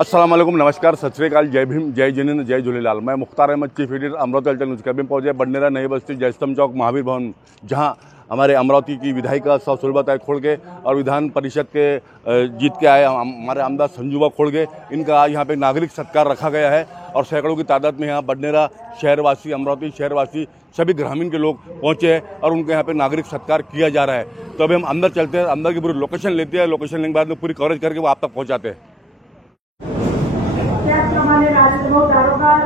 अस्सलाम वालेकुम, नमस्कार, सत श्री अकाल, जय भीम, जय जिनेंद्र, जय झूलेलाल। मैं मुख्तार अहमद, चीफ एडिटर, अमरावती हलचल न्यूज़। कभी पहुंचे बडनेरा, नई बस्ती, जयस्तंभ चौक, महावीर भवन, जहां हमारे अमरावती की विधायिका सौ सुलभाताई खोड़गे और विधान परिषद के जीत के आए हमारे आमदार संजूबा खोड़गे, इनका आज यहाँ पे नागरिक सत्कार रखा गया है और सैकड़ों की तादाद में यहाँ बडनेरा शहरवासी, अमरावती शहरवासी, सभी ग्रामीण के लोग पहुँचे हैं और उनके यहाँ पे नागरिक सत्कार किया जा रहा है। तो अभी हम अंदर चलते हैं, अंदर की पूरी लोकेशन लेते हैं, लोकेशन लेने के बाद में पूरी कवरेज करके वो आप तक पहुँचाते हैं। त्याचप्रमाणे राजभाऊ दारोगार,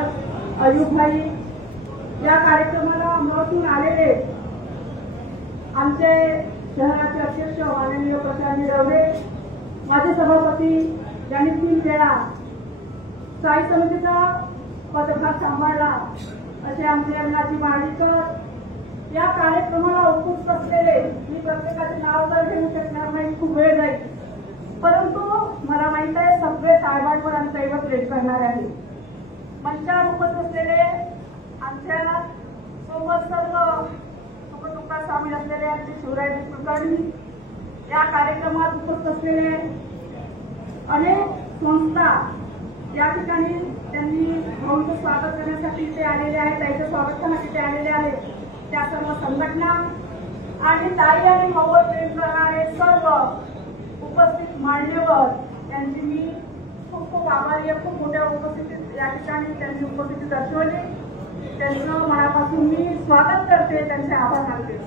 अयुबभाई या कार्यक्रमाला अमरावतीहून आलेले आमचे शहराचे अध्यक्ष माननीय प्रशांत रवरे, माजी सभापती ज्यांनी 3 वेळा स्थायी समितीचा पदभार सांभाळला असे आमचे अण्णाजी माडीकर, या कार्यक्रमाला उपस्थित असलेले मी प्रत्येकाचे नाव तर घेऊ शकणार नाही, खूप वेळ जाईल, परंतु मला माहित आहे सगळे साहेबांवर आमचा दैव प्रेम करणार आहे। मंचावर उपस्थित असलेले आमच्या सोबत सर्व सुखदुःखात सामील असलेले आमचे शिवराय कुलकर्णी, या कार्यक्रमात उपस्थित असलेले अनेक संस्था या ठिकाणी त्यांनी भाऊंचं स्वागत करण्यासाठी इथे आलेले आहेत, त्याचं स्वागत करण्यासाठी इथे आलेले आहेत, त्या सर्व संघटना आणि ताई आणि भाऊवर प्रेम करणारे सर्व उपस्थित मान्यवर त्यांची मी खूप खूप आभारी आहे। खूप मोठ्या उपस्थितीत या ठिकाणी त्यांनी उपस्थिती दर्शवली, त्यांचं मनापासून मी स्वागत करते, त्यांचे आभार मानते।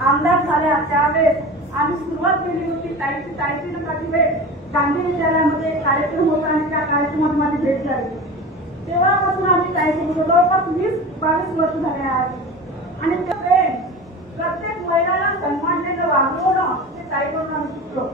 आमदार झाल्या त्यावेळेस आम्ही सुरुवात केली होती ताईची नकाची भेट गांधी विद्यालयामध्ये कार्यक्रम होता आणि त्या कार्यक्रमात माझी भेट झाली। तेव्हापासून आम्ही ताईसोबत जवळपास 20-22 वर्ष झाले आहेत आणि ते प्रेम प्रत्येक महिलाला सन्मान देणं, वागवणं ते ताईकडून आम्ही शिकलो।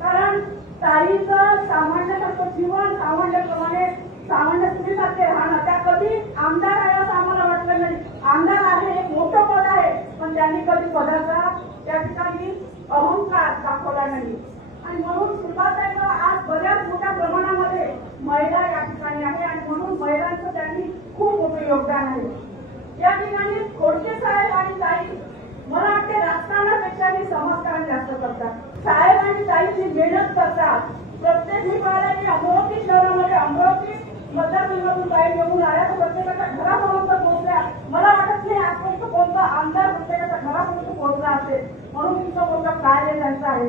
कारण ताईचं सामान्यासारखं जीवन सामान्यप्रमाणे सामान्य स्त्रीसारखे राहणं, त्या कधी आमदार आहे असं आम्हाला वाटलं नाही। आमदार आहे, एक मोठं पद आहे, पण त्यांनी कधी पदाचा त्या ठिकाणी अहंकार दाखवला नाही आणि म्हणून सुरुवातीला आज बऱ्याच मोठ्या प्रमाणामध्ये महिला या ठिकाणी आहे आणि म्हणून महिलांचं त्यांनी खूप मोठं योगदान आहे। या ठिकाणी खोडके साहेब आणि ताई मला वाटते राजकारणापेक्षाही समाजकारण जास्त करतात। साहेब आणि ताईची मेहनत करतात। प्रत्येक विभागाने अमरावती शहरामध्ये अमरावती मतदारसंघातून ताई निवडून आल्या तर प्रत्येकाच्या घरापर्यंत पोहोचल्या। मला वाटत नाही आजपर्यंत कोणता आमदार प्रत्येकाच्या घरापर्यंत पोहोचला असेल, म्हणून इतकं मोठं कार्य त्यांचं आहे।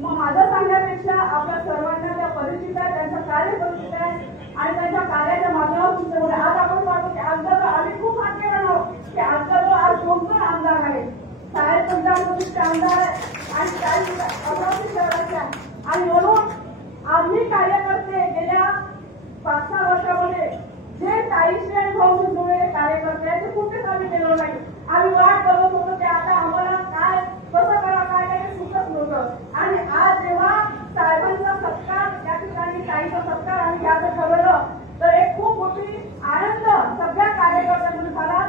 मग माझं सांगण्यापेक्षा आपल्या सर्वांना त्या परिचित आहे, त्यांचं कार्य परिचित आहे आणि त्यांच्या कार्याच्या माध्यमातून आज आपण पाहतो की आमदार आम्ही खूप भाग्यवान आहोत की आमदार आज 2 आमदार आहेत। साहेब पंचायतचे आमदार आहे आणि काही अमरावती शहराचे आहे आणि म्हणून आम्ही कार्यकर्ते गेल्या 5-6 वर्षामध्ये जे ताईशी आणि भाऊशी जुळलेले कार्यकर्ते आहेत ते कुठेच आम्ही गेलो नाही। आम्ही वाट बघत होतो की आता आम्हाला काय कसं करा काय काही सुचत नव्हतं आणि आज जेव्हा साहेबांचा सत्कार या ठिकाणी ताईचा सत्कार आम्ही घ्यायचं ठरवलं तर एक खूप मोठी आनंद सगळ्या कार्यकर्त्यांमध्ये झाला।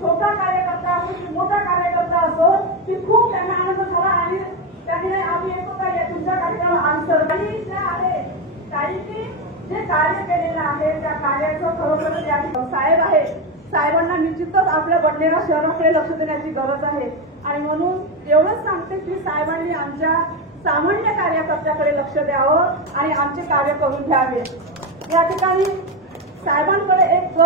छोटा कार्यकर्ता असो की मोठा कार्यकर्ता असो की खूप त्यांना आनंद झाला आणि त्याने आम्ही येतो का तुमच्या कार्यक्रमाला आन्सर जे आहे ताईंनी जे कार्य केलेलं आहे त्या कार्याचं खरोखरच या साहेब आहे, साहेबांना निश्चितच आपल्या बडनेरा शहराकडे लक्ष देण्याची गरज आहे आणि म्हणून एवढंच सांगते की साहेबांनी आमच्या सामान्य कार्यकर्त्याकडे लक्ष द्यावं आणि आमचे कार्य करून घ्यावे। या ठिकाणी साहेबांकडे एक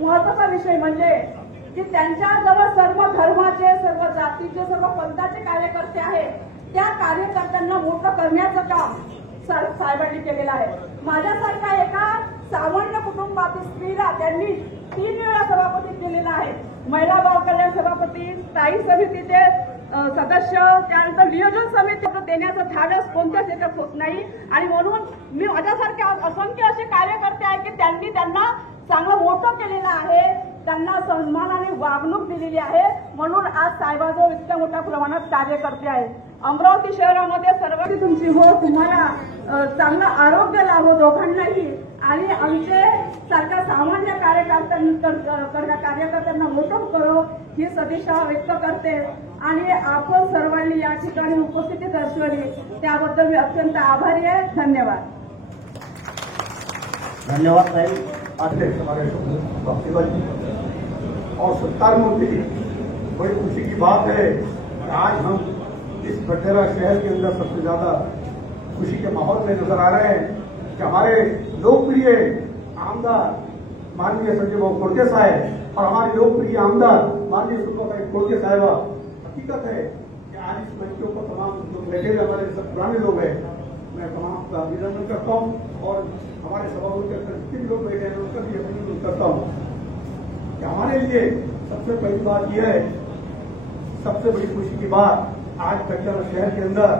महत्वाचा विषय म्हणजे की त्यांच्याजवळ सर्व धर्माचे, सर्व जातीचे, सर्व पंथाचे कार्यकर्ते आहेत, त्या कार्यकर्त्यांना मोठं करण्याचं काम साहेबांनी केलेलं आहे। माझ्यासारखा एका सामान्य कुटुंबातील स्त्रीला त्यांनी 3 वेळा सभापती केलेला आहे। महिला बाल कल्याण सभापती, स्थायी समितीचे सदस्य, त्यानंतर नियोजन समिती देण्याचं धाडस कोणत्याच याच्यात होत नाही आणि म्हणून मी माझ्यासारखे असंख्य असे कार्यकर्ते आहेत की त्यांनी त्यांना चांगलं मोठं केलेलं आहे, त्यांना सन्मानाने वागणूक दिलेली आहे, म्हणून आज साहेबाजवळ इतक्या मोठ्या प्रमाणात कार्यकर्ते आहेत। अमरावती शहरामध्ये सर्वांची तुमची हो, तुम्हाला चांगलं आरोग्य लाभो दोघांनाही आणि आमचे सारख्या सामान्य कार्यकर्त्यांना मोठं करो ही सदिच्छा व्यक्त करते आणि आपण सर्वांनी या ठिकाणी उपस्थिती दर्शवली त्याबद्दल मी अत्यंत आभारी आहे। धन्यवाद। धन्यवाद साहब, अध्यक्ष हमारे और सत्कार मूर्ति, बड़ी खुशी की बात है कि आज हम इस बडनेरा शहर के अंदर सबसे ज्यादा खुशी के माहौल में नजर आ रहे हैं। कि हमारे लोकप्रिय आमदार माननीय संजय भाऊ खोड़के साहब और हमारे लोकप्रिय आमदार माननीय सुब्रताई खोड़के साहिबा, हकीकत है कि आज इस मंच के ऊपर तमाम जो बैठे हुए हमारे सब पुराने लोग हैं, मैं तमाम का अभिनंदन करता हूँ और हमारे सभागृह के अंदर जितने भी लोग बैठे हैं उनका भी अभिनंदन करता हूँ कि हमारे लिए सबसे पहली बात यह है, सबसे बड़ी खुशी की बात, आज बच्चन शहर के अंदर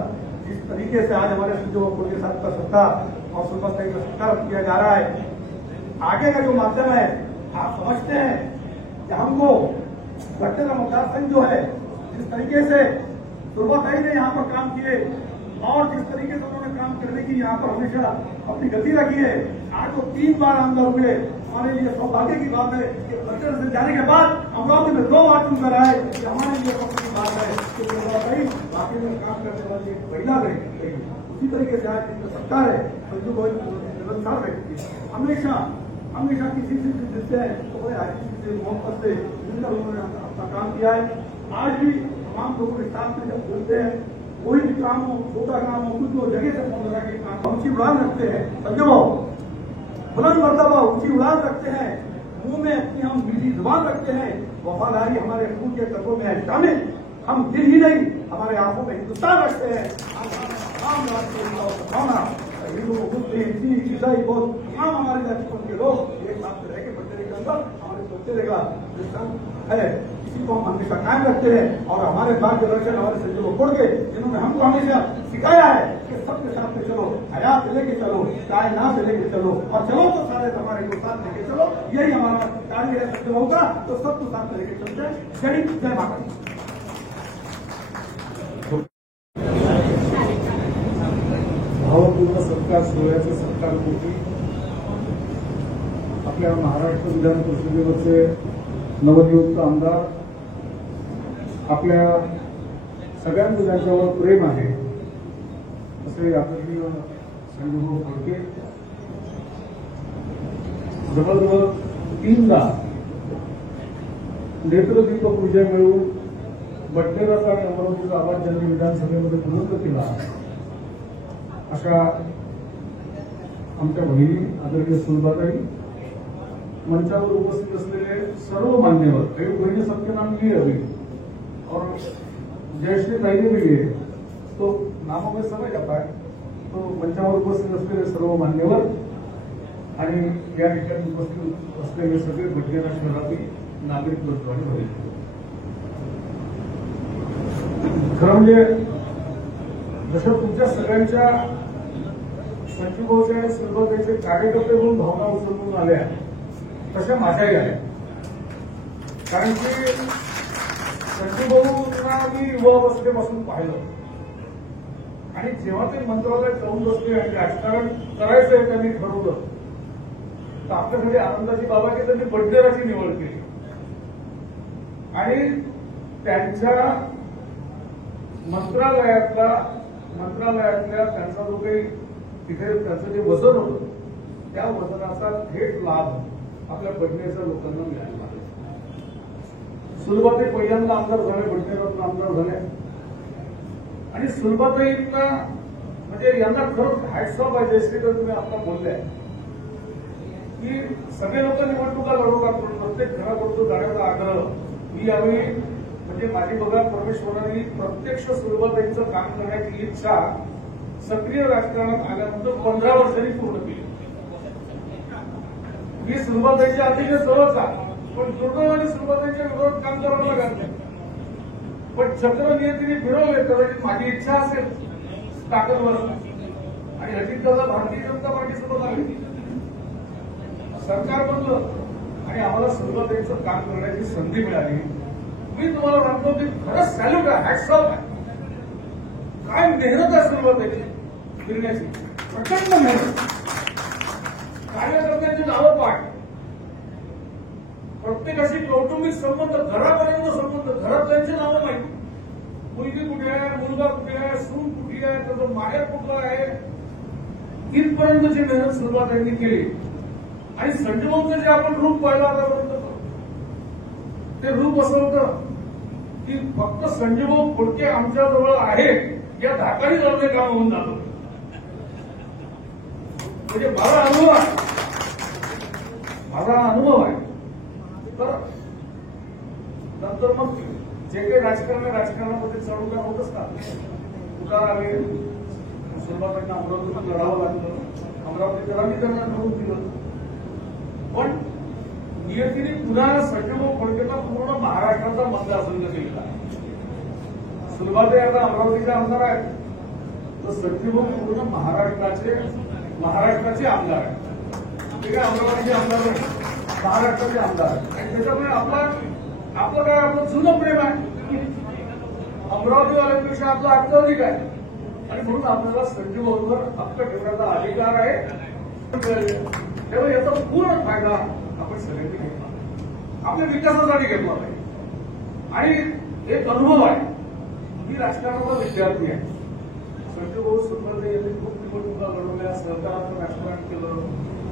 जिस तरीके से आज हमारे संजय भाऊ खोड़के साहब का सत्कार और सुब्रताई का सत्कार किया जा रहा है, आगे का जो माध्यम है आप समझते हैं कि हमको बच्चन मतदार संघ जो है जिस तरीके से सुब्रताई ने यहाँ पर काम किए और जिस तरीके से उन्होंने काम करने की यहाँ पर हमेशा अपनी गति रखी है, आज वो 3 बार आमदार हुए, हमारे लिए सौभाग्य की बात है कि बच्चन से जाने के बाद अमरावती में 2 बार चुनकर आए, कि हमारे लिए सौभाग्य की बात है कि सुब्रताई बाकी में काम करने वाली एक महिला रही। उसी तरीके से आज जिनका सत्कार है संजू भाई व्यक्ति हमेशा किसी से जिससे हैं तो बड़े आजीज से मोहब्बत से मिलकर उन्होंने अपना काम किया है। आज भी तमाम लोगों के साथ में जब बोलते हैं, कोई भी काम हो, छोटा काम हो, कुछ हो, जगह से फोन लगा के काम ऊंची उड़ान रखते हैं, संजय भाऊ बुलंद मर्तबा ऊंची उड़ान रखते हैं, मुंह में अपनी हम मीठी जुबान रखते हैं, वफादारी हमारे खून के कदमों में है शामिल, हम दिल ही नहीं हमारे आंखों में हिंदुस्तान रखते हैं। हिंदू मुस्लिम सिख ईसाई बौद्ध तमाम हमारे जातियों के लोग एक साथ रह के बच्चे के अंदर हमारे सोचते रहेगा है, इसी को हम हमेशा कायम रखते हैं। और हमारे मार्गदर्शन हमारे संजय भाऊ खोड़के जिन्होंने हमको हमेशा सिखाया है कि सबके साथ में चलो, हयात से लेके चलो, कायनात से लेके चलो, और चलो तो सारे हमारे को साथ लेके चलो, यही हमारा कार्य है संजय भाऊ का, तो सबको साथ में लेके चलते हैं। जय माता दी। भावपूर्ण सत्कार सोहळ्याच्या सत्कारपोटी आपल्या महाराष्ट्र विधान परिषदेवरचे नवनियुक्त आमदार, आपल्या सगळ्यांचं ज्यांच्यावर प्रेम आहे असे आदरणीय संजय भाऊ खोड़के जवळजवळ 3दा नेत्रदीपक विजय मिळवून बडनेराचा आणि अमरावतीचा आवाज ज्यांनी विधानसभेमध्ये बुलंद केला, अशा आमच्या भगिनी आदरणीय सुलभाताई, मंचावर उपस्थित असलेले सर्व मान्यवर, कई बहनी सबके नाम लिए अभी और जयश्री ताईने भी लिए, तो नामों में समय जाता है, तो मंचावर उपस्थित असलेले सर्व मान्यवर आणि या ठिकाणी उपस्थित असलेले सगळे बडनेरा शहरातील नागरिक बंधू आणि भगिनी, खरं म्हणजे जसं तुमच्या सगळ्यांच्या संजू भाऊच्या आणि सुलभाताईचे कार्यकर्ते म्हणून भावना उचलून आल्या तशा माझ्याही आल्या, कारण की संजू भाऊंना मी युवावस्थेपासून पाहिलं आणि जेव्हा ते मंत्रालयात जाऊन बसले आणि राजकारण करायचंय त्यांनी ठरवलं, तर आपल्यासाठी आनंदाची बाब आहे की त्यांनी बडनेराची निवड केली आणि त्यांच्या मंत्रालयातल्या त्यांचा जो काही तिथे त्यांचं जे वजन होतं त्या वजनाचा थेट लाभ आपल्या बडनेरच्या लोकांना मिळाला. सुलभाताई पहिल्यांदा आमदार झाले, बडनेरातून आमदार झाले आणि सुलभाताईंना म्हणजे यांना खरंच हॅट्स ऑफ आहे. जयश्री तर तुम्ही आता बोललाय की सगळे लोक निवडणुका लढवतात, प्रत्येक घराकडून जाण्याचा आग्रह मी यावेळी म्हणजे माझी बघा परमेश्वरांनी प्रत्यक्ष सुलभाताईंचं काम करण्याची इच्छा सक्रिय राजकारणात आल्यानंतर 15 वर्षांनी पूर्ण केली. मी सुलभाताईच्या अतिशय जवळचा, पण दुर्दैवाने सुलभाताईच्या विरोधात काम करावं लागत नाही, पण चक्र नियतीने फिरवले. कदाचित माझी इच्छा असेल ताकदवर आणि अजितदादा भारतीय जनता पार्टीसोबत आली, सरकार बनलं आणि आम्हाला सुलभाताईंचं काम करण्याची संधी मिळाली. मी तुम्हाला सांगतो की खरंच सॅल्यूट आहे, हॅट्स ऑफ आहे. काय मेहनत आहे सुलभाताईची फिरण्याची, प्रचंड मेहनत, कार्यकर्त्यांची नावं पाठ, प्रत्येकाशी कौटुंबिक संबंध, घरापर्यंत संबंध, घरातल्यांची नावं माहिती, मुलगी कुठे आहे, मुलगा कुठे आहे, सून कुठे आहे, त्याचं माहेर कुठलं आहे, इथपर्यंतची मेहनत सुलभाताईंनी केली. आणि संजय भाऊचं जे आपण रूप पाहिलं आतापर्यंत, ते रूप असं होतं की फक्त संजय भाऊ खोड़के आमच्याजवळ आहेत या धाकाने जाऊन काम होऊन जातं. म्हणजे माझा अनुभव आहे, माझा अनुभव आहे. तर नंतर मग जे काही राजकारणामध्ये चढउतार होत असतात, उतार आले, सुरुवातीला अमरावतीतून लढावं लागलं, अमरावतीकरांनी त्यांना निवडून दिलं. पण नियतीने पुन्हा संजयभाऊ खोडकेला पूर्ण महाराष्ट्राचा मतदारसंघ केलेला आहे. सुरुवाती आता अमरावतीचे आमदार आहेत, तर संजयभाऊ पूर्ण महाराष्ट्राचे आमदार आहेत. ते काय अमरावतीचे आमदार नाही, महाराष्ट्राचे आमदार आहेत. आणि त्याच्यामुळे आपलं काय आपलं जुनं प्रेम आहे, अमरावतीवाल्यांपेक्षा आपला हक्क अधिक आहे. आणि म्हणून आपल्याला संजयभाऊंवर हक्क ठेवण्याचा अधिकार आहे. तेव्हा याचा पूर्ण फायदा आपण सगळ्यांनी घेतला, आपल्या विकासासाठी घेतला पाहिजे. आणि एक अनुभव आहे, मी राजकारणाचा विद्यार्थी आहे. संजयभाऊ सुरवडे यांनी खूप निवडणुका लढवल्या, सहकाराचं राजकारण केलं,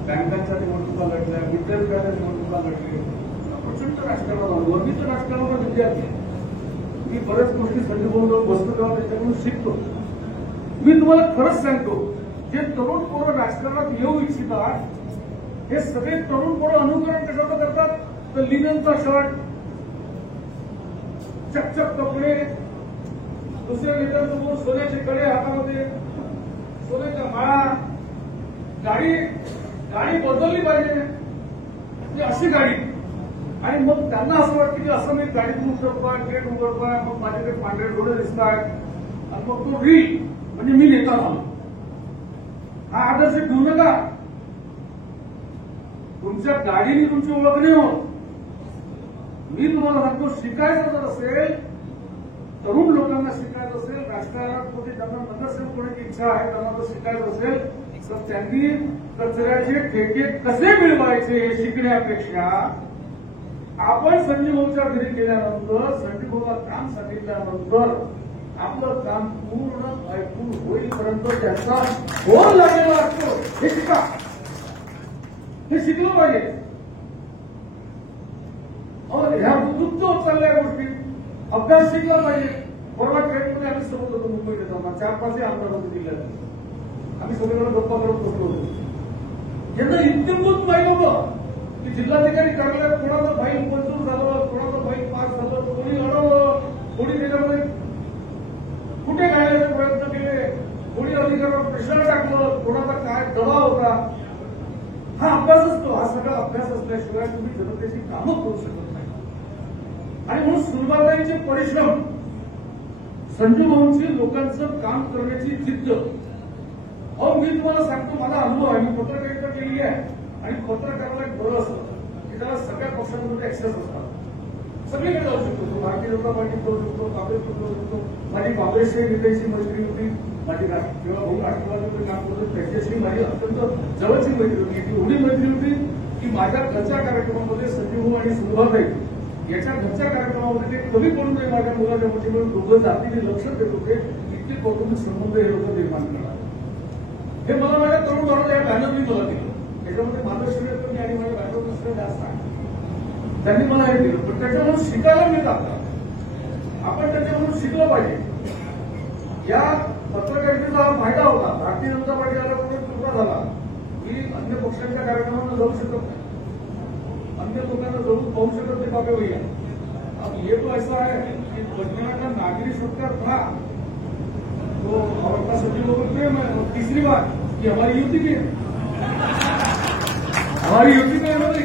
बँकांच्या निवडणुका लढल्या, विद्यार्थ्यांच्या निवडणुका लढल्या, प्रचंड राजकारणाचा अनुभव. मी तर राजकारणाचा विद्यार्थी आहे. मी बऱ्याच गोष्टी संजयभाऊंवर बसतो तेव्हा त्याच्याकडून शिकतो. मी तुम्हाला खरंच सांगतो, जे तरुण पोरं राजकारणात येऊ इच्छितात, हे सगळे तरुण पोरं अनुकरण कशाचं करतात, तर लिननचा शर्ट, चकचक कपडे, दुसऱ्या नेत्यांसमोर सोन्याचे कडे हातामध्ये, सोन्याच्या माळा, गाडी बदलली पाहिजे, अशी गाडी. आणि मग त्यांना असं वाटतं की असं मी गाडीतून उतरतोय, गेट उघडतोय, मग माझे ते पांढरे डोळे दिसत आहेत, आणि मग तो रील म्हणजे मी नेता झालो. हा आदर्श ठेवू नका. तुमच्या गाडीने तुमची ओळख नाही होत. मी तुम्हाला सांगतो, शिकायचं जर असेल, तरुण लोकांना शिकायचं असेल, राजकारणात ज्यांना नगरसेवक होण्याची इच्छा आहे त्यांना जर शिकायचं असेल, तर त्यांनी कचऱ्याचे ठेके कसे मिळवायचे हे शिकण्यापेक्षा आपण संजयभाऊच्या घरी गेल्यानंतर, संजयभाऊला काम सांगितल्यानंतर आपलं काम पूर्ण ऐकून होईपर्यंत त्यांचा होर लागलेला असतो, हे शिका. हे शिकलं पाहिजे. ह्या दुप्त होत चालल्या गोष्टी अभ्यास शिकला पाहिजे. परवा ट्रेनमध्ये आम्ही सोबत होतो मुंबईत येताना, 4-5 आमदार होते जिल्ह्यात. आम्ही सगळीकडे गप्पा करत बसलो होतो. यांना इत्यंभूत माहिती होतं की जिल्हाधिकारी कार्यालयात कोणाचं फाईल मंजूर झालं, कोणाचं फाईल पास झालं, कोणी अडवलं, कोणी त्याच्यामध्ये कुठे घालण्याचे प्रयत्न केले, कोणी अधिकाऱ्यावर प्रेशर टाकलं, कोणाचा काय दबाव होता. हा अभ्यास असतो. हा सगळा अभ्यास असल्याशिवाय तुम्ही जनतेची कामं करू शकत नाही. आणि म्हणून सुरुवातीचे परिश्रम, संजयभाऊंची लोकांचं काम करण्याची जिद्द. मी तुम्हाला सांगतो, माझा अनुभव आहे. मी पत्रकारिता केलेली आहे आणि पत्रकाराला एक बरं असतं की त्याला सगळ्या पक्षांमध्ये ऍक्सेस असतात. सगळीकडे जाऊ शकतो. तो भारतीय जनता पार्टी करू शकतो, काँग्रेस करू शकतो. माझी काँग्रेसची नेत्याची मैत्री होती, माझी जेव्हा भाऊ राष्ट्रवादीकडे काम करतो त्याच्याशी माझी अत्यंत जवळची मैत्री होती. ती एवढी मैत्री होती की माझ्या घरच्या कार्यक्रमामध्ये संजयभाऊ आणि सुरुवाताई याच्या घरच्या कार्यक्रमामध्ये ते कमी पडू नये माझ्या मुलाच्या मुलीमुळे दोघं जातीने लक्ष देत होते. इतके कौटुंबिक संबंध हे लोक निर्माण करणार. हे मला माझ्या तरुण भावाला या बॅनरनी मला दिलं. त्याच्यामध्ये माझं श्रेय आणि माझ्या बॅनरचं श्रेय जास्त आहे. त्यांनी मला हे दिलं. पण त्याच्यावरून शिकायला मिळतात. आपण त्याच्यावरून शिकलं पाहिजे. या पत्रकारितेचा हा फायदा होता. भारतीय जनता पार्टीला कोणी तुकडा झाला की अन्य पक्षांच्या कार्यक्रमांना जाऊ शकत नाही, अन्य लोकांना जाऊन पाहू शकत नाही. बाबा भैया अब ये तो ऐसा है कि बजमेरा का नागरिक सरकार था तो आपका सचिव बोलते हैं तीसरी बात कि हमारी युति की हमारी युति में हमारी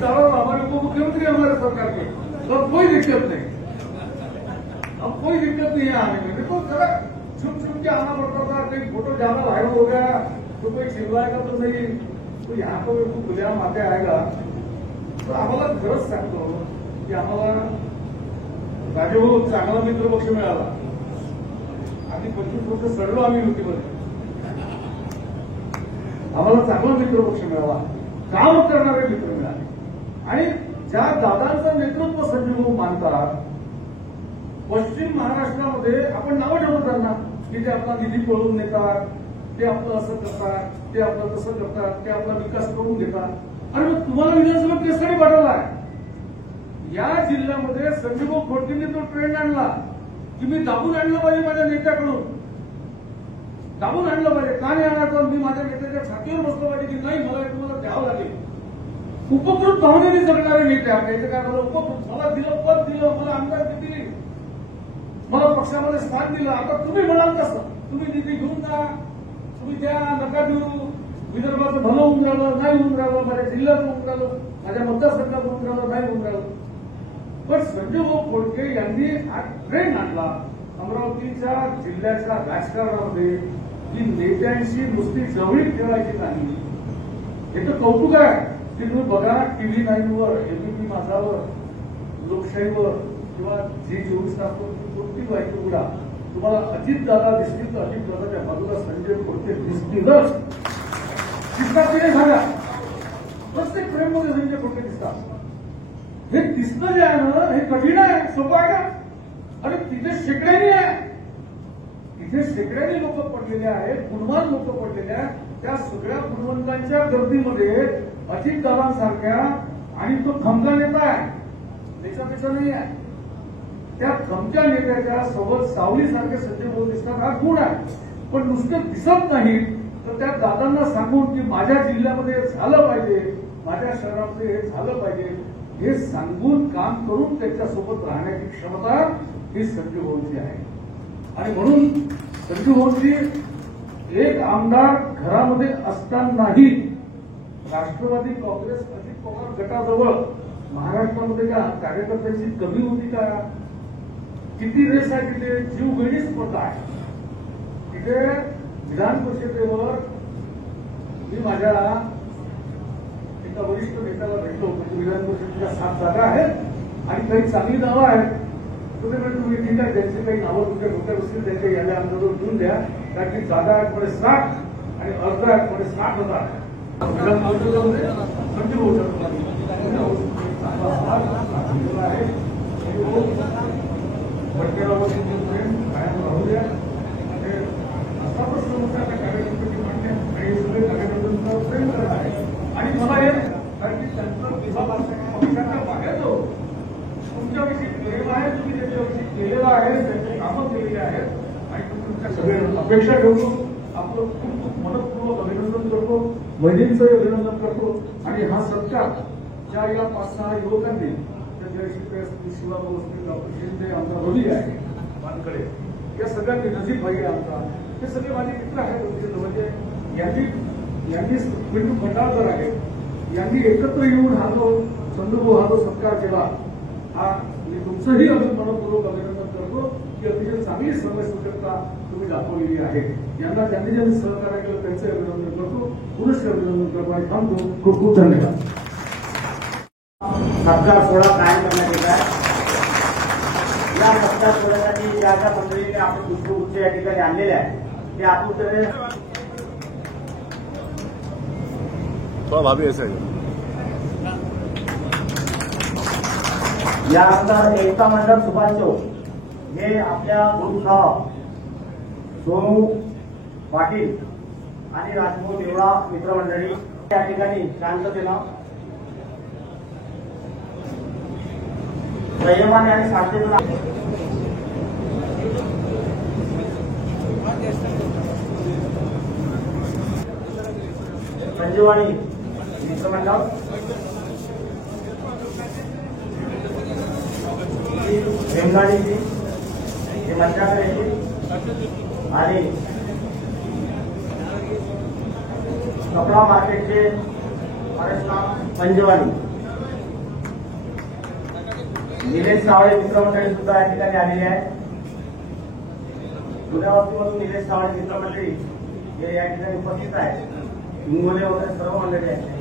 हमारे उप मुख्यमंत्री हमारे सरकार के, तो कोई दिक्कत नहीं. अब कोई दिक्कत नहीं है आने में. देखो जरा छुप के आना पड़ता था. कहीं फोटो ज्यादा वायरल हो गया तो कोई चिल्लाएगा तो नहीं, तो यहाँ पर खुलेआम आते आएगा. तर आम्हाला खरंच सांगतो की आम्हाला राजेभाऊ चांगला मित्रपक्ष मिळाला. आधी 25 वर्ष सडलो आम्ही युतीमध्ये. आम्हाला चांगला मित्रपक्ष मिळाला, काम करणारे मित्र मिळाले. आणि ज्या दादांचं नेतृत्व संजयभाऊ मानतात, पश्चिम महाराष्ट्रामध्ये आपण नावं ठेवतो त्यांना की ते आपला निधी पळवून नेतात, ते आपलं असं करतात, ते आपलं तसं करतात, ते आपला विकास करून देतात. आणि मग तुम्हाला विधानसभा केसरी पाठवला आहे. या जिल्ह्यामध्ये संजयभाऊ खोडकेंनी तो ट्रेंड आणला की मी दाबून आणलं पाहिजे माझ्या नेत्याकडून. दाबून आणलं पाहिजे. का नाही आणायचं? मी माझ्या नेत्याच्या छातीवर बसलो पाहिजे की नाही मला हे तुम्हाला द्यावं लागेल. उपकृत भावनेने जगणारे नेते आपले इथे काय मला उपकृत मला दिलं पद दिलं मला आमदारकी दिली मला पक्षामध्ये स्थान दिलं. आता तुम्ही म्हणाल तसं तुम्ही निधी घेऊन जा तुम्ही द्या नका देऊ. विदर्भाचं भलं होऊन राहिलं नाही होऊन राहिलं माझ्या जिल्ह्यात होऊन राहिलं माझ्या मतदारसंघात होऊन राहिलं नाही होऊन राहिलं. पण संजय भाऊ खोडके यांनी हा ट्रेंड आणला अमरावतीच्या जिल्ह्याच्या राजकारणामध्ये की नेत्यांशी नुसती जवळीक ठेवायची नाही. हे तर कौतुक आहे की तुम्ही बघा TV 9वर ABP माझावर लोकशाहीवर किंवा G24 तासवर कोणती माहिती उघडा तुम्हाला अजितदादा दिसतील तर अजितदादाच्या बाजूला संजय खोडके दिसतीलच. दिसतात नाही सांगा प्रत्येक फ्रेममध्ये संजय खोडके दिसतात. हे दिसणं जे आहे ना हे कठीण आहे सोपं आहे का? अरे तिथे शेकड्यांनी आहे तिथे शेकड्यांनी लोक पडलेले आहेत गुणवान लोक पडलेले आहेत. त्या सगळ्या गुणवंतांच्या गर्दीमध्ये अजितदादांसारख्या आणि तो खमका नेता आहे त्याच्यापेक्षा नाही आहे त्या खमक्या नेत्याच्या सोबत सावलीसारखे संजय भाऊ दिसतात. हा गुण आहे. पण नुसतं दिसत नाही तर त्या दादांना सांगून की माझ्या जिल्ह्यामध्ये हे झालं पाहिजे माझ्या शहरामध्ये हे झालं पाहिजे हे सांगून काम करून त्याच्यासोबत राहण्याची क्षमता ही संजय भाऊंची आहे. आणि म्हणून संजय भाऊंची एक आमदार घरामध्ये असतानाही राष्ट्रवादी काँग्रेस अजित पवार गटाजवळ महाराष्ट्रामध्ये त्या कार्यकर्त्यांची कमी होती का? किती रेस आहे तिथे जीवघेणी स्पर्धा आहे. तिथे विधान परिषदेवर मी माझ्या एका वरिष्ठ नेत्याला भेटलो म्हणजे विधान परिषदेच्या 7 जागा आहेत आणि काही चांगली नावं आहेत. तुम्ही ठीक आहे ज्यांची काही नावं तुमच्या डोक्यात असतील त्यांच्या याद्या आमच्याजवळ घेऊन द्या कारण की जागा आहेत मध्ये 60 आणि अर्ज आहेत मध्ये 60,000 विधान परिषदेमध्ये संजय भाऊ भटकेरावरती कायम राहू द्या. असतातच समोरच्या कार्यकर्त्याची मान्य आणि सगळे कार्यकर्त्यांचा प्रेम करत आहे. आणि मला हे कारण की त्यांचा पक्षाच्या बाहेर जो तुमच्याविषयी प्रेम आहे तुम्ही त्याच्याविषयी केलेलं आहे त्यांची कामं केलेली आहेत आणि तुमच्या सगळे अपेक्षा ठेवतो. आपलं खूप खूप मनपूर्वक अभिनंदन करतो. वहिनींचंही अभिनंदन करतो. आणि हा सत्कार ज्या या 5-6 युवकांनी जयश्री शिवाभाऊ असतील डॉक्टर शिंदे आमचा रवी आहे वानकडे या सगळ्यांनी नजीक भाई आहे आमचा हे सगळे माझे मित्र आहेत. म्हणजे यांनी पिंटू भंडारकर आहेत यांनी एकत्र येऊन हा जो चंद्रभाऊ हा जो सत्कार केला हा मी तुमचंही अजून मनपूर्वक अभिनंदन करतो की अतिशय चांगली समयसूचकता तुम्ही दाखवलेली आहे. यांना ज्यांनी सहकार्य केलं त्यांचे अभिनंदन करतो. पुनश्च अभिनंदन करतो आणि थांबतो. खूप खूप धन्यवाद. सत्कार सोहळा कायम करण्यात येत आहे. या सत्कार सोहळ्यासाठी ज्या ज्या मंडळीने आपण पुष्पगुच्छ या ठिकाणी आणलेले आहे ते आतुरतेने थोड़ा भाभी ऐसा है यानंतर एकता मंडळ सुभाष चौक हे आपल्या गुरुसह सोनू पाटील आणि राजभाऊ देवळा मित्रमंडळी या ठिकाणी शांततेनं संयमाने आणि शांततेनं संजीवनी मित्रमंडळ बेंगालीची हे मंचाकडे येतील आणि कपडा मार्केटचे संजीवनी निलेश सावळे मित्रमंडळी सुद्धा या ठिकाणी आलेली आहे. गुन्हेगारीमधून निलेश सावळे मित्रमंडळी हे या ठिकाणी उपस्थित आहेत. हिंगोले वगैरे सर्व मंडळी आहेत.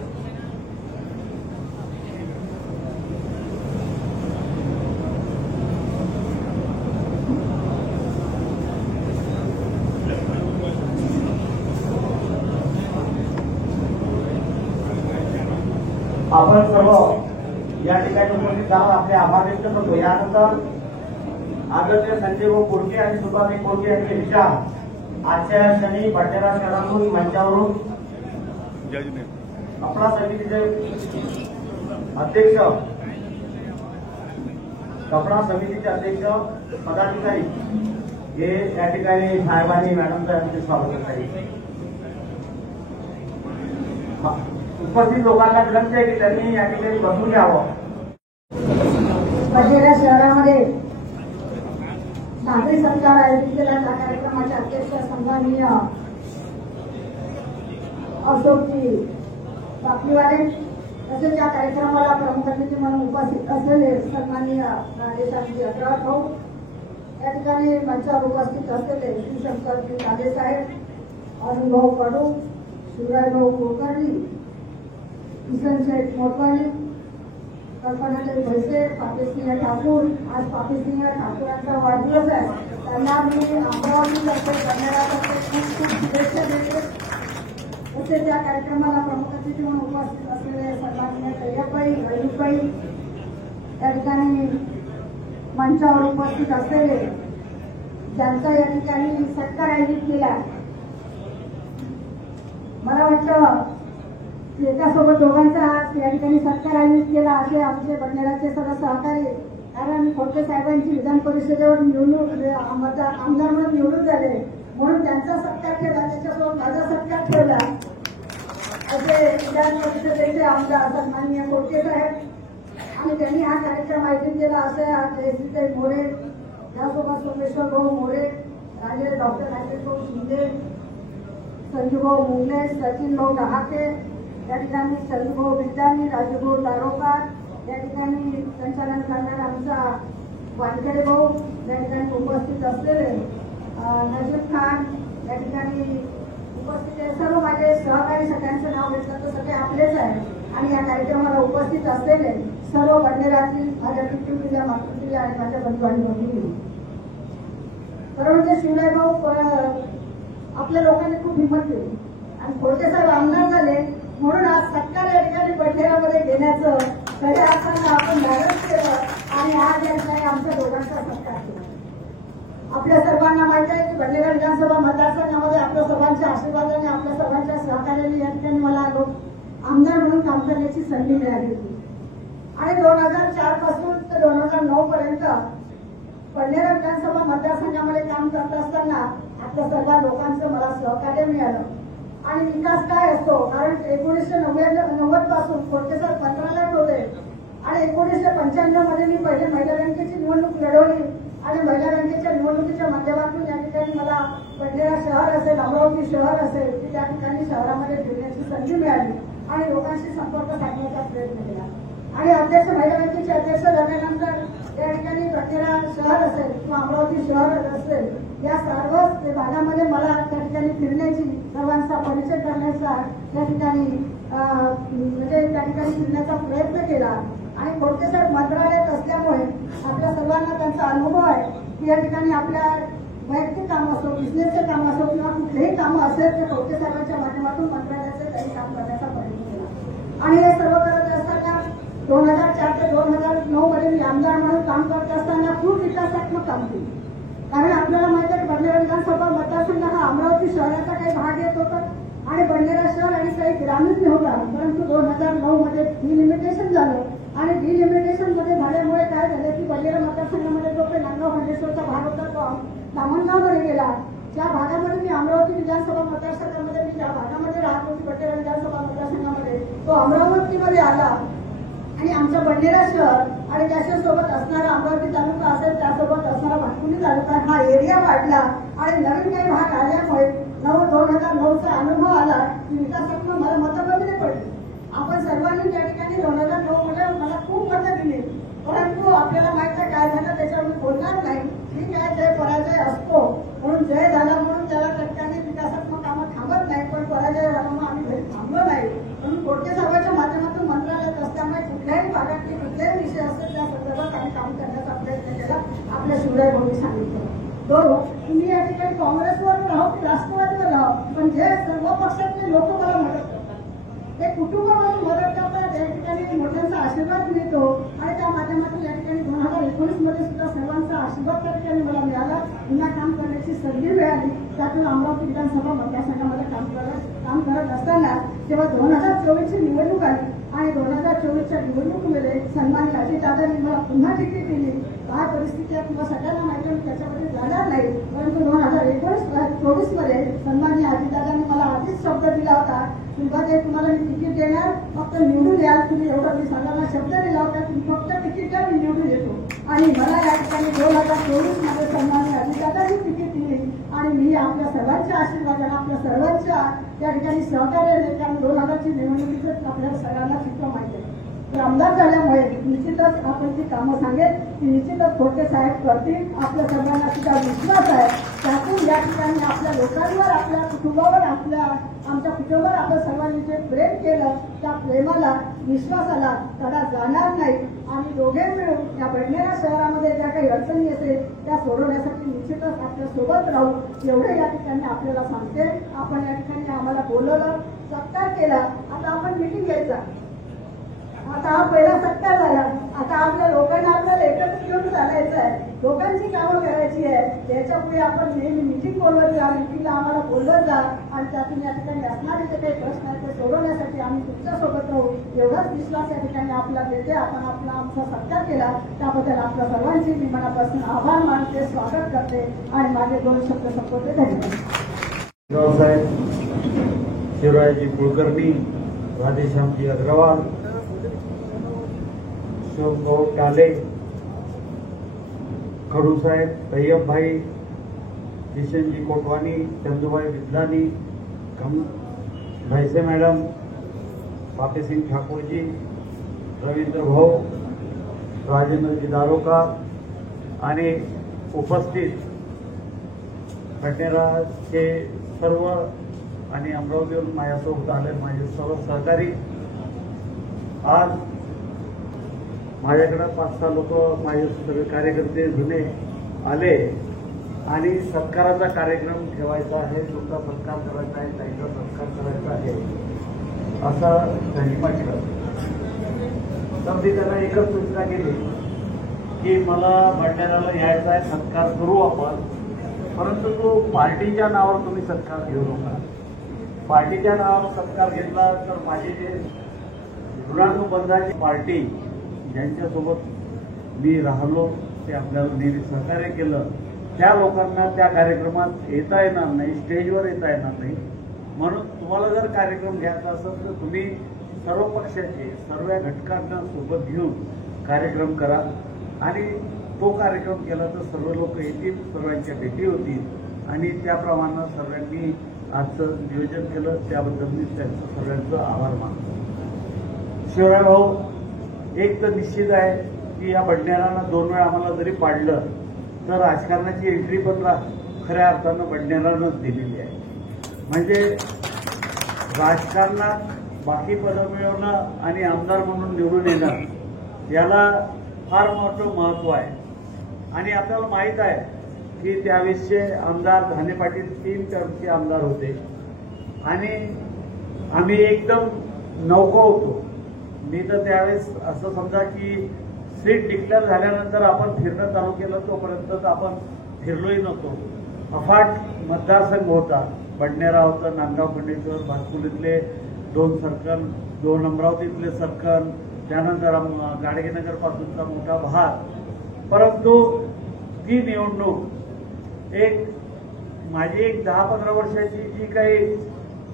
आपण सर्व या ठिकाणी उपस्थित झालो आपले आभार व्यक्त करतो. यानंतर आदरणीय संजय भाऊ खोडके आणि सुभाष खोडके यांचे विचार आजच्या क्षणी भंडारा शहरातून मंचावरून कपडा समितीचे अध्यक्ष कपडा समितीचे अध्यक्ष पदाधिकारी हे या ठिकाणी साहेबांनी मॅडमचं यांचे स्वागत आहे. उपस्थित लोकांना विनंती आहे की त्यांनी या ठिकाणी बसून घ्यावं. बडनेरा शहरामध्ये नागरी संचार आयोजित केला. त्या कार्यक्रमाचे अध्यक्ष सन्माननीय अशोकजी बापलीवाले, तसेच या कार्यक्रमाला प्रमुख अतिथी म्हणून उपस्थित असलेले सन्माननीय राजेशांती अग्रवाल भाऊ, या ठिकाणी मंचावर उपस्थित असलेले श्री शंकरजी काले साहेब, अरुणभाऊ कडू, शिवरायभाऊ कुलकर्णी, किसन शेठ मोटवाणी, कल्पनाताई भैसे, पापेसिंह ठाकूर. आज पापेसिंह ठाकूरांचा वाढदिवस आहे. त्यांना मी अमरावतीतर्फे बडनेरातर्फे खूप खूप शुभेच्छा देते. तसेच या कार्यक्रमाला प्रमुख अतिथी म्हणून उपस्थित असलेले सन्माननीय तैयबाई, अयुबाई, या ठिकाणी मंचावर उपस्थित असलेले ज्यांचा या ठिकाणी सत्कार आयोजित केला. मला वाटतं एकासोबत दोघांचा आज या ठिकाणी सत्कार आयोजित केला असे आमचे बडनेराचे सर्व सहकारी, कारण खोडके साहेबांची विधान परिषदेवर आमदार म्हणून निवडून झाले, म्हणून त्यांचा सत्कार केला, त्याच्यासोबत माझा सत्कार ठेवला असे विधान परिषदेचे आमदार सन्माननीय खोडके साहेब. आणि त्यांनी हा कार्यक्रम आयोजित केला असे जयश्रीताई मोरे, यासोबत सोमेश्वर भाऊ मोरे, राजे डॉक्टर राजेश भाऊ शिंदे, संजूभाऊ मुंगले, सचिन भाऊ डहाके, या ठिकाणी शंभूभाऊ बिद्दानी, राजूभाऊ तारोकार, या ठिकाणी संचालन करणारा आमचा वानखेडे भाऊ, या ठिकाणी उपस्थित असलेले नजीब खान, या ठिकाणी उपस्थित सर्व माझे सहकारी, सगळ्यांचं नाव घेतलं तर सगळे आपलेच आहे. आणि या कार्यक्रमाला उपस्थित असलेले सर्व बडनेरातील माझ्या पितृपिल्या, मातृपिल्या आणि माझ्या बंधू आणि भगिनी. खरं म्हणजे शिवराय भाऊ आपल्या लोकांनी खूप हिंमत केली आणि खोडके साहेब आमदार झाले, म्हणून आज सत्कार या ठिकाणी बडनेरामध्ये घेण्याचं खऱ्या अर्थानं आपण धाडस केलं आणि आज या ठिकाणी आमच्या दोघांचा सत्कार केला. आपल्या सर्वांना माहिती आहे की बडनेरा विधानसभा मतदारसंघामध्ये आपल्या सर्वांच्या आशीर्वादाने, आपल्या सर्वांच्या सहकार्याने या ठिकाणी मला आमदार म्हणून काम करण्याची संधी मिळाली होती. आणि 2004 पासून ते 2009 पर्यंत बडनेरा विधानसभा मतदारसंघामध्ये काम करत असताना आपल्या सर्व लोकांचं मला सहकार्य मिळालं. आणि विकास काय असतो, कारण 1990 पासून खोडके साहेब मंत्रालयात होते आणि 1995 मध्ये मी पहिले महिला बँकेची निवडणूक लढवली आणि महिला बँकेच्या निवडणुकीच्या माध्यमातून या ठिकाणी मला बडनेरा शहर असेल, अमरावती शहर असेल, की त्या ठिकाणी शहरामध्ये फिरण्याची संधी मिळाली आणि लोकांशी संपर्क साधण्याचा प्रयत्न केला. आणि अध्यक्ष महिला बँकेचे अध्यक्ष झाल्यानंतर या ठिकाणी बडनेरा शहर असेल किंवा अमरावती शहर असेल, या सर्व भागामध्ये मला त्या ठिकाणी फिरण्याची, सर्वांचा परिचय करण्याचा त्या ठिकाणी म्हणजे त्या ठिकाणी फिरण्याचा प्रयत्न केला. आणि खोडके साहेब मंत्रालयात असल्यामुळे आपल्या सर्वांना त्यांचा अनुभव आहे की या ठिकाणी आपल्या वैयक्तिक काम असो, बिझनेसचे काम असो किंवा कुठलेही कामं असेल ते खोडके साहेबांच्या माध्यमातून मंत्रालयाचे काही काम करण्याचा प्रयत्न केला. आणि हे सर्व करत असताना 2004 ते 2009 मध्ये मी आमदार म्हणून काम करत असताना खूप विकासात्मक काम केले. कारण आपल्याला माहिती आहे की बडनेरा विधानसभा मतदारसंघ हा अमरावती शहराचा काही भाग येत होता आणि बडनेरा शहर आणि काही ग्रामीण होता. परंतु 2009 मध्ये डिलिमिटेशन झालं आणि डिलिमिटेशन मध्ये झाल्यामुळे काय झालं की बडनेरा मतदारसंघामध्ये जो काही नांदगाव खंडेश्वरचा भाग होता तो दामणगावमध्ये गेला. ज्या भागामध्ये मी अमरावती विधानसभा मतदारसंघामध्ये मी ज्या भागामध्ये राहत होती बडनेरा विधानसभा मतदारसंघामध्ये तो अमरावतीमध्ये आला. आणि आमच्या बडनेरा शहर आणि त्याच्यासोबत असणारा अमरावती तालुका असेल, त्यासोबत असणारा भातकुली तालुका हा एरिया वाढला आणि नवीन काही भाग आल्यामुळे 2009चा अनुभव आला की विकासात्मक मला मतं कमी पडली. आपण सर्वांनी त्या ठिकाणी 2009 मध्ये मला खूप मतं दिली, परंतु आपल्याला माहिती आहे काय झालं त्याच्यावर मी बोलणार नाही. ठीक आहे, जय पराजय असतो, म्हणून जय झाला म्हणून त्याला त्या ठिकाणी विकासात्मक कामं थांबत नाही, पण पराजय झाला म्हणून आम्ही घरी थांबलो नाही. म्हणून खोडके साहेबांच्या माध्यमातून मंत्रालयात असल्यामुळे कुठल्याही भागातले कुठल्याही विषय असेल त्या संदर्भात आम्ही काम करण्याचा प्रयत्न केला. आपल्या शिवराय भाऊंनी सांगितलं तुम्ही या ठिकाणी काँग्रेसवर राहो की राष्ट्रवादीवर राहो, पण जे सर्व पक्षातले लोक मला मदत करतात, ते कुटुंबामधून मदत करतात, या ठिकाणी मोठ्यांचा आशीर्वाद मिळतो आणि त्या माध्यमातून या ठिकाणी 2019 मध्ये सुद्धा सर्वांचा आशीर्वाद त्या ठिकाणी मला मिळाला. पुन्हा काम करण्याची संधी मिळाली. त्यातून अमरावती विधानसभा मतदारसंघामध्ये काम करत असताना जेव्हा 2024ची निवडणूक आली आणि 2024च्या निवडणुकीमध्ये सन्माननीय अजितदादांनी मला पुन्हा तिकीट दिली काय परिस्थिती आहे किंवा सगळ्यांना माहिती आहे, त्याच्यामध्ये जाणार नाही. परंतु 2024 मध्ये सन्माननीय अजितदादांनी मला आधीच शब्द दिला होता, सुलभाताई तुम्हाला मी तिकीट देणार, फक्त निवडून याल तुम्ही, एवढं मी सगळ्यांना शब्द दिला होता, तुम्ही फक्त तिकीट द्या, मी निवडून येतो. आणि मला या ठिकाणी 2024 मध्ये सन्माननीय अजितदादांनी तिकीट दिली आणि मी आपल्या सर्वांच्या आशीर्वादाने आपल्या सर्वांच्या या ठिकाणी सहकार्याने, कारण 2000 ची निवडणुकीचं आपल्याला सगळ्यांना चित्र माहिती आहे. तर आमदार झाल्यामुळे निश्चितच आपण ती कामं सांगेल की निश्चितच खोटे साहेब करतील. आपल्या सर्वांना तिचा विश्वास आहे. त्यातून या ठिकाणी आपल्या लोकांवर, आपल्या कुटुंबावर, आमच्या कुटुंबावर आपण सर्वांनी जे प्रेम केलं, त्या प्रेमाला, विश्वासाला तडा जाणार नाही. आणि दोघे मिळून या बडनेरा शहरामध्ये ज्या काही अडचणी असेल त्या सोडवण्यासाठी निश्चितच आपल्या सोबत राहू, एवढे या ठिकाणी आपल्याला सांगते. आपण या ठिकाणी आम्हाला बोलवलं, सत्कार केला, आता आपण मिटिंग घ्यायचा. आता हा पहिला सत्कार झाला, आता आपल्या लोकांना आपल्याला एकत्र घेऊन चालायचं आहे, लोकांची कामं करायची आहे. त्याच्यापुढे आपण नेहमी मिटिंग बोलवत जा, मिटिंगला आम्हाला बोलवत जा आणि त्यातून या ठिकाणी असणारे जे काही प्रश्न आहेत ते सोडवण्यासाठी आम्ही तुमच्यासोबत राहू, एवढाच विश्वास या ठिकाणी आपल्याला देते. आपण आमचा सत्कार केला त्याबद्दल आपल्या सर्वांची मी मनापासून आभार मानते, स्वागत करते आणि माझे 2 शब्द संपवते. धन्यवाद. रावसाहेब शिवरायजी कुलकर्णी, राधेश्यामजी अग्रवाल, शिवभाऊ टाले, खडूसाहेब, तय्यबभाई, किशनजी कोटवानी, चंदूभाई विद्लानी, भैसे मॅडम, पापेसिंग ठाकूरजी, रवींद्र भाऊ, राजेंद्रजी दारोका आणि उपस्थित बडनेराचे सर्व आणि अमरावतीवरून माझ्यासोबत आले माझे सर्व सहकारी. आज माझ्याकडे 5-6 लोक माझे सगळे कार्यकर्ते जुने आले आणि सत्काराचा कार्यक्रम ठेवायचा आहे, तुमचा सत्कार करायचा आहे, ताईचा सत्कार करायचा आहे असं त्यांनी म्हटलं. तर मी त्यांना एकच सूचना केली की मला बडनेराला यायचा आहे, सत्कार करू आपण, परंतु तो पार्टीच्या नावावर तुम्ही सत्कार घेऊ नका. पार्टीच्या नावावर सत्कार घेतला तर माझे जे ऋणानुबंधाची पार्टी ज्यांच्यासोबत मी राहिलो, ते आपल्याला नेहमी सहकार्य केलं, त्या लोकांना त्या कार्यक्रमात येता येणार नाही, स्टेजवर येता येणार नाही. म्हणून तुम्हाला जर कार्यक्रम घ्यायचा असेल तर तुम्ही सर्व पक्षाचे, सर्व घटकांना सोबत घेऊन कार्यक्रम करा आणि तो कार्यक्रम केला तर सर्व लोक येतील, सर्वांच्या भेटी होतील आणि त्याप्रमाणे सर्वांनी आजचं नियोजन केलं, त्याबद्दल मी त्यांचं सगळ्यांचं आभार मानतो. शिवराय भाऊ, एक तर निश्चित आहे की या बडनेराला 2 वेळा आम्हाला जरी पाडलं तर राजकारणाची एंट्री पण खऱ्या अर्थानं बडनेरानंच दिलेली आहे. म्हणजे राजकारणात बाकी पदं मिळवणं आणि आमदार म्हणून निवडून येणं याला फार मोठं महत्व आहे. आणि आपल्याला माहीत आहे की त्यावेळेसचे आमदार धाने पाटील 3 टर्मचे आमदार होते आणि आम्ही एकदम नौको होतो. मी तर त्यावेळेस असं समजा की सीट डिक्लेअर झाल्यानंतर आपण फिरणं चालू केलं तोपर्यंत तर आपण फिरलोही नव्हतो. अफाट मतदारसंघ होता, बडनेरा होतं, नांदगाव खंडेश्वर, भातकुलीतले 2 सर्कल, 2 अमरावतीतले सर्कल, त्यानंतर गाडगेनगर पासूनचा मोठा भाग. परंतु ती निवडणूक माझी 10-15 वर्षाची जी काही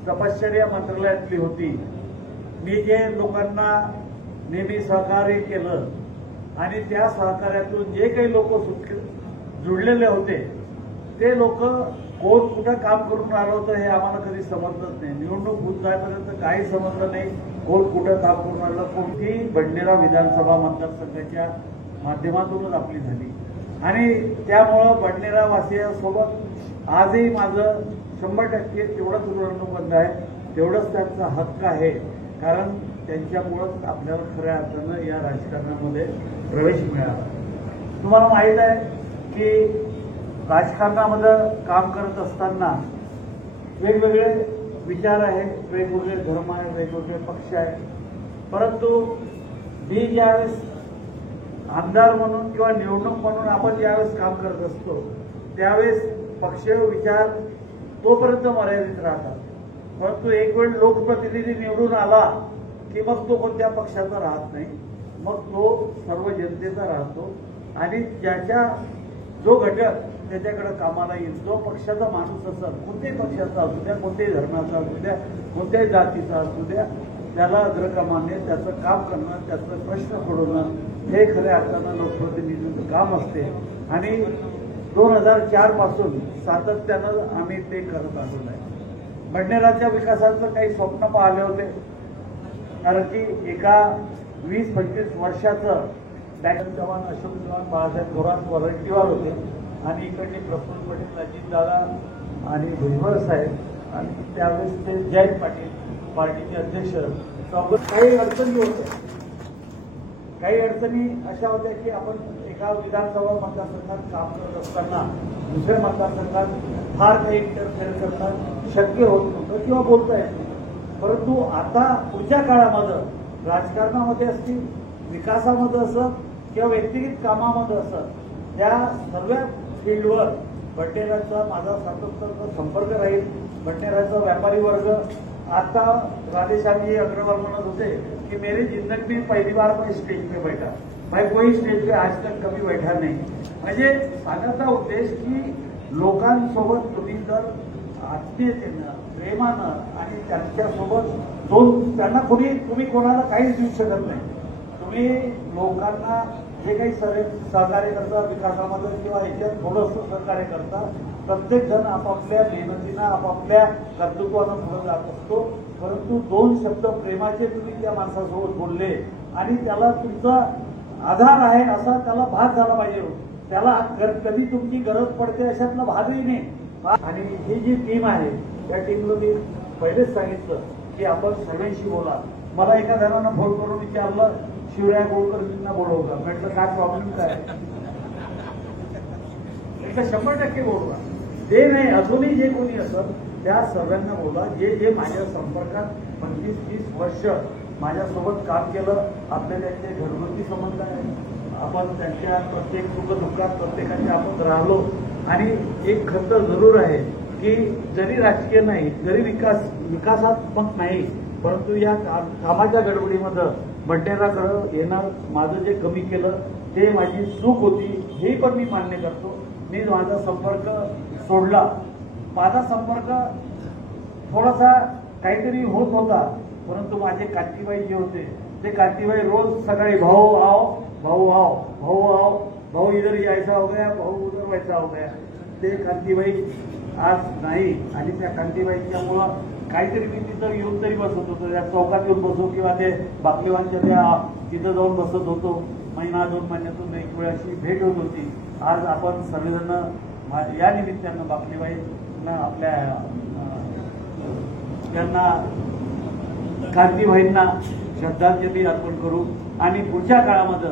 तपश्चर्या मंत्रालयातली होती, मी जे लोकांना नेहमी सहकार्य केलं आणि त्या सहकार्यातून जे काही लोक जुळलेले होते ते लोक कोण कुठं काम करून आलं होतं हे आम्हाला कधी समजलंच नाही. निवडणूक होत जाईपर्यंत काही समजलं नाही कोण कुठं काम करून आलं. कोणती बडनेरा विधानसभा मतदारसंघाच्या माध्यमातूनच आपली झाली आणि त्यामुळं बडनेरा वासियांसोबत आजही माझं 100% तेवढंच ऋणानुबंध आहे, तेवढंच त्यांचा हक्क आहे. कारण त्यांच्यामुळंच आपल्याला खऱ्या अर्थानं या राजकारणामध्ये प्रवेश मिळाला. तुम्हाला माहीत आहे की राजकारणामध्ये काम करत असताना वेगवेगळे विचार आहेत, वेगवेगळे धर्म आहे, वेगवेगळे पक्ष आहे. परंतु मी ज्यावेळेस आमदार म्हणून किंवा निवडणूक म्हणून आपण ज्यावेळेस काम करत असतो त्यावेळेस पक्ष विचार तोपर्यंत मर्यादित राहतात. परंतु एक वेळ लोकप्रतिनिधी निवडून आला की मग तो कोणत्या पक्षाचा राहत नाही, मग तो सर्व जनतेचा राहतो. आणि ज्याच्या जो घटक त्याच्याकडे कामाला येईल, जो पक्षाचा माणूस असेल, कोणत्याही पक्षाचा असू द्या, कोणत्याही धर्माचा असू द्या, कोणत्याही जातीचा असू द्या, त्याला अग्रक्रमाने त्याचं काम करणं, त्याचं प्रश्न सोडवणं हे खऱ्या अर्थानं लोकप्रतिनिधीचं काम असते. आणि 2004 पासून सातत्यानं आम्ही ते करत आलेलो आहे. बडनेराच्या विकासाचं काही स्वप्न पाहिले होते, कारण की एका 20-25 वर्षाचं डॅक्टर जवान, अशोक चव्हाण, बाळासाहेब थोरात वॉरंटीवर होते आणि इकडे प्रफुल्ल पटेल, अजितदादा आणि भुजबळ साहेब आणि त्यावेळेस ते जयंत पाटील पार्टीचे अध्यक्ष, काही अडचणी होत्या. काही अडचणी अशा होत्या की आपण एका विधानसभा मतदारसंघात काम करत असताना दुसऱ्या मतदारसंघात फार काही इंटरफेअर करणं शक्य होत नव्हतं किंवा बोलता येत नाही. परंतु आता पुढच्या काळामध्ये राजकारणामध्ये असतील, विकासामध्ये असं किंवा व्यक्तिगत कामामध्ये असं, त्या सर्व फील्डवर बडनेराचा माझा सातत्याचा संपर्क राहील. बडनेराचा व्यापारी वर्ग, आता राधेश्यामजी अग्रवाल म्हणत होते कि मेरी जिंदगी में पहली बार मैं स्टेज पे बैठा, मैं कोई स्टेज पे आज तक कभी बैठा नाही. म्हणजे सांगायचा उद्देश की लोकांसोबत तुम्ही जर आत्मीयतेनं, प्रेमानं आणि त्यांच्यासोबत त्यांना तुम्ही कोणाला काहीच देऊ शकत नाही. तुम्ही लोकांना जे काही सहकार्य करता विकासामध्ये किंवा याच्यात थोडंसं सहकार्य करता, प्रत्येक जण आपापल्या मेहनतीनं, आपापल्या कर्तृत्वानं पुढे जात असतो. परंतु 2 शब्द प्रेमाचे तुम्ही त्या माणसासोबत बोलले आणि त्याला तुमचा आधार आहे असा त्याला भास झाला पाहिजे. त्याला कधी तुमची गरज पडते अशातला भागही नाही. आणि ही जी टीम आहे त्या टीमला मी पहिलेच सांगितलं की आपण सर्वांशी बोला. मला एका जणांना फोन करून विचारलं, शिवराय गोळकरजींना बोलवलं. म्हटलं काय प्रॉब्लेम काय? 100% बोलवा. ते नाही, अजूनही जे कोणी असत त्या सर्वांना बोला. जे माझ्या संपर्कात 25-30 वर्ष माझ्यासोबत काम केलं, आपले त्यांचे घरगुती संबंध आहे. आपण त्यांच्या प्रत्येक सुखदुःखात प्रत्येकाचे आपण राहिलो. आणि एक खंत जरूर आहे की जरी राजकीय नाही, जरी विकासात्मक नाही, परंतु या कामाच्या गडबडीमध्ये बडनेराकडे येणार, माझं जे कमी केलं ते माझी चूक होती, हे पण मी मान्य करतो. मी माझा संपर्क सोडला. माझा संपर्क थोडासा काहीतरी होत होता, परंतु माझे कांतीबाई जे होते ते कांतीबाई रोज सकाळी भाऊ आओ, भाऊ आओ, भाऊ आओ, भाऊ इधर यायचा हो गया, भाऊ उधर व्हायचा हो गया. ते कांतीबाई आज नाही. आणि त्या कांतीबाईच्यामुळं काहीतरी मी तिथं येऊन तरी बसत होतो, त्या चौकात येऊन बसो किंवा ते बाकलेवांच्या त्या तिथं जाऊन बसत होतो. 1-2 महिन्यातून एक वेळ अशी भेट होत होती. आज आपण सर्वजण या निमित्तानं बाकलेबाईंना आपल्या त्यांना कांतीबाईंना श्रद्धांजली अर्पण करू. आणि पुढच्या काळामध्ये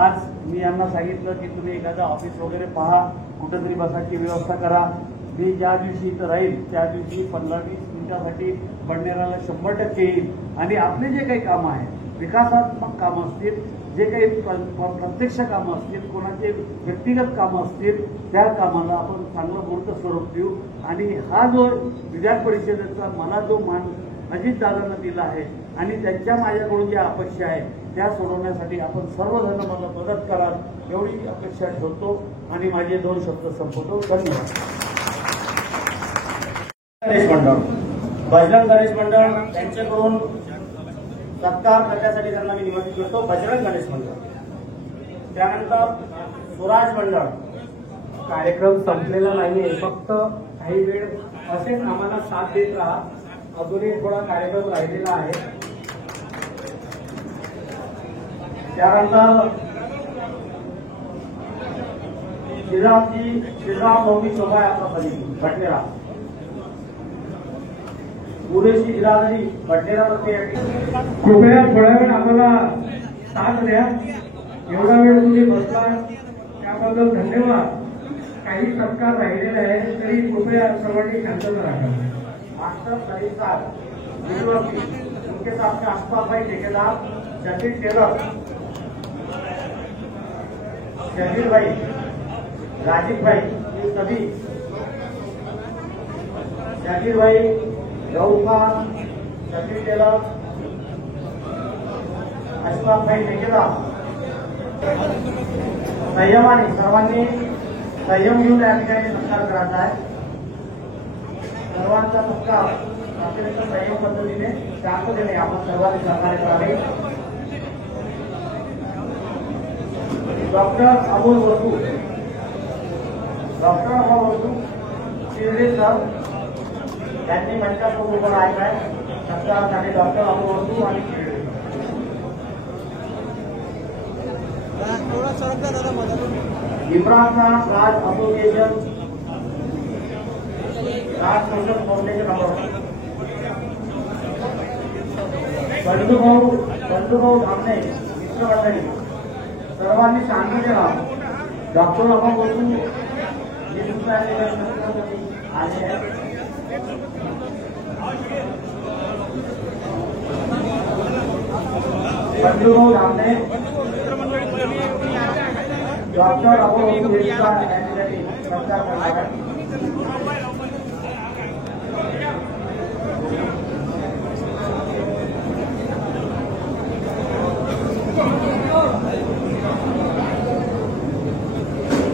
आज मी यांना सांगितलं की तुम्ही एखादं ऑफिस वगैरे पहा, कुठेतरी बसायची व्यवस्था करा. मी ज्या दिवशी इथं राहील त्या दिवशी 15-20 मिनिटासाठी बडनेराला 100% येईल. आणि आपले जे काही कामं आहेत, विकासात्मक कामं असतील, जे काही प्रत्यक्ष कामं असतील, कोणाचे व्यक्तिगत कामं असतील, त्या कामाला आपण चांगलं मूर्त स्वरूप देऊ. आणि हा जो विधान परिषदेचा मला जो मान अजितदादांना दिला आहे आणि त्यांच्या माझ्याकडून ज्या अपेक्षा आहेत त्या सोडवण्यासाठी आपण सर्वजण मला मदत कराल एवढी अपेक्षा ठेवतो आणि माझे 2 शब्द संपवतो. धन्यवाद. गणेश मंडळ, बजरंग गणेश मंडळ यांच्याकडून सत्कार करण्यासाठी त्यांना मी निमंत्रित करतो. बजरंग गणेश मंडळ, त्यानंतर स्वराज मंडळ. कार्यक्रम संपलेला नाहीये, फक्त काही वेळ असेच आम्हाला साथ देत राहा. अजूनही थोडा कार्यक्रम राहिलेला आहे. त्यानंतर श्रीराम नवमी शोभायात्रा झाली बडनेरा. पुरेशी बिरादरी बडनेरामध्ये कृपया थोड्या वेळ आम्हाला साथ द्या. एवढा वेळ तुम्ही बसला त्याबद्दल धन्यवाद. काही सत्कार राहिलेले आहेत तरी कृपया सर्वांनी शांतता राखा. मास्टर सलीम साहब, उनके साथ में अशफाक भाई ठेकेदार, जमीर टेलर, जमीर भाई, राजीव भाई, ये सभी जमीर भाई, गौर खान, जमीर टेलर, अशफाक भाई ठेकेदार, संयमाने सर्वांनी संयम घेऊन या ठिकाणी सत्कार करायचा आहे. सर्वांचा सत्कार अत्यंत संयम पद्धतीने शांततेने आपण सर्वांनी सहकार्य करावे. डॉक्टर अमोल वसू शिर्डे सर यांनी मंचासमोर उभं राहायचं आहे. सत्कारासाठी डॉक्टर अमोल वसू आणि शिर्डे. इम्रान खान राज असोसिएशन राज सोशल फाउंडेशन अमरावती. बंधुभाऊ धामणे मित्रमंडळी सर्वांनी शांततेने राहा. डॉक्टर अमोल वसू हे सुद्धा आले आहेत. बंधुभाऊ धामणे डॉक्टर अमोल वसू हे सुद्धा यांच्यासाठी सत्कार करणार आहे.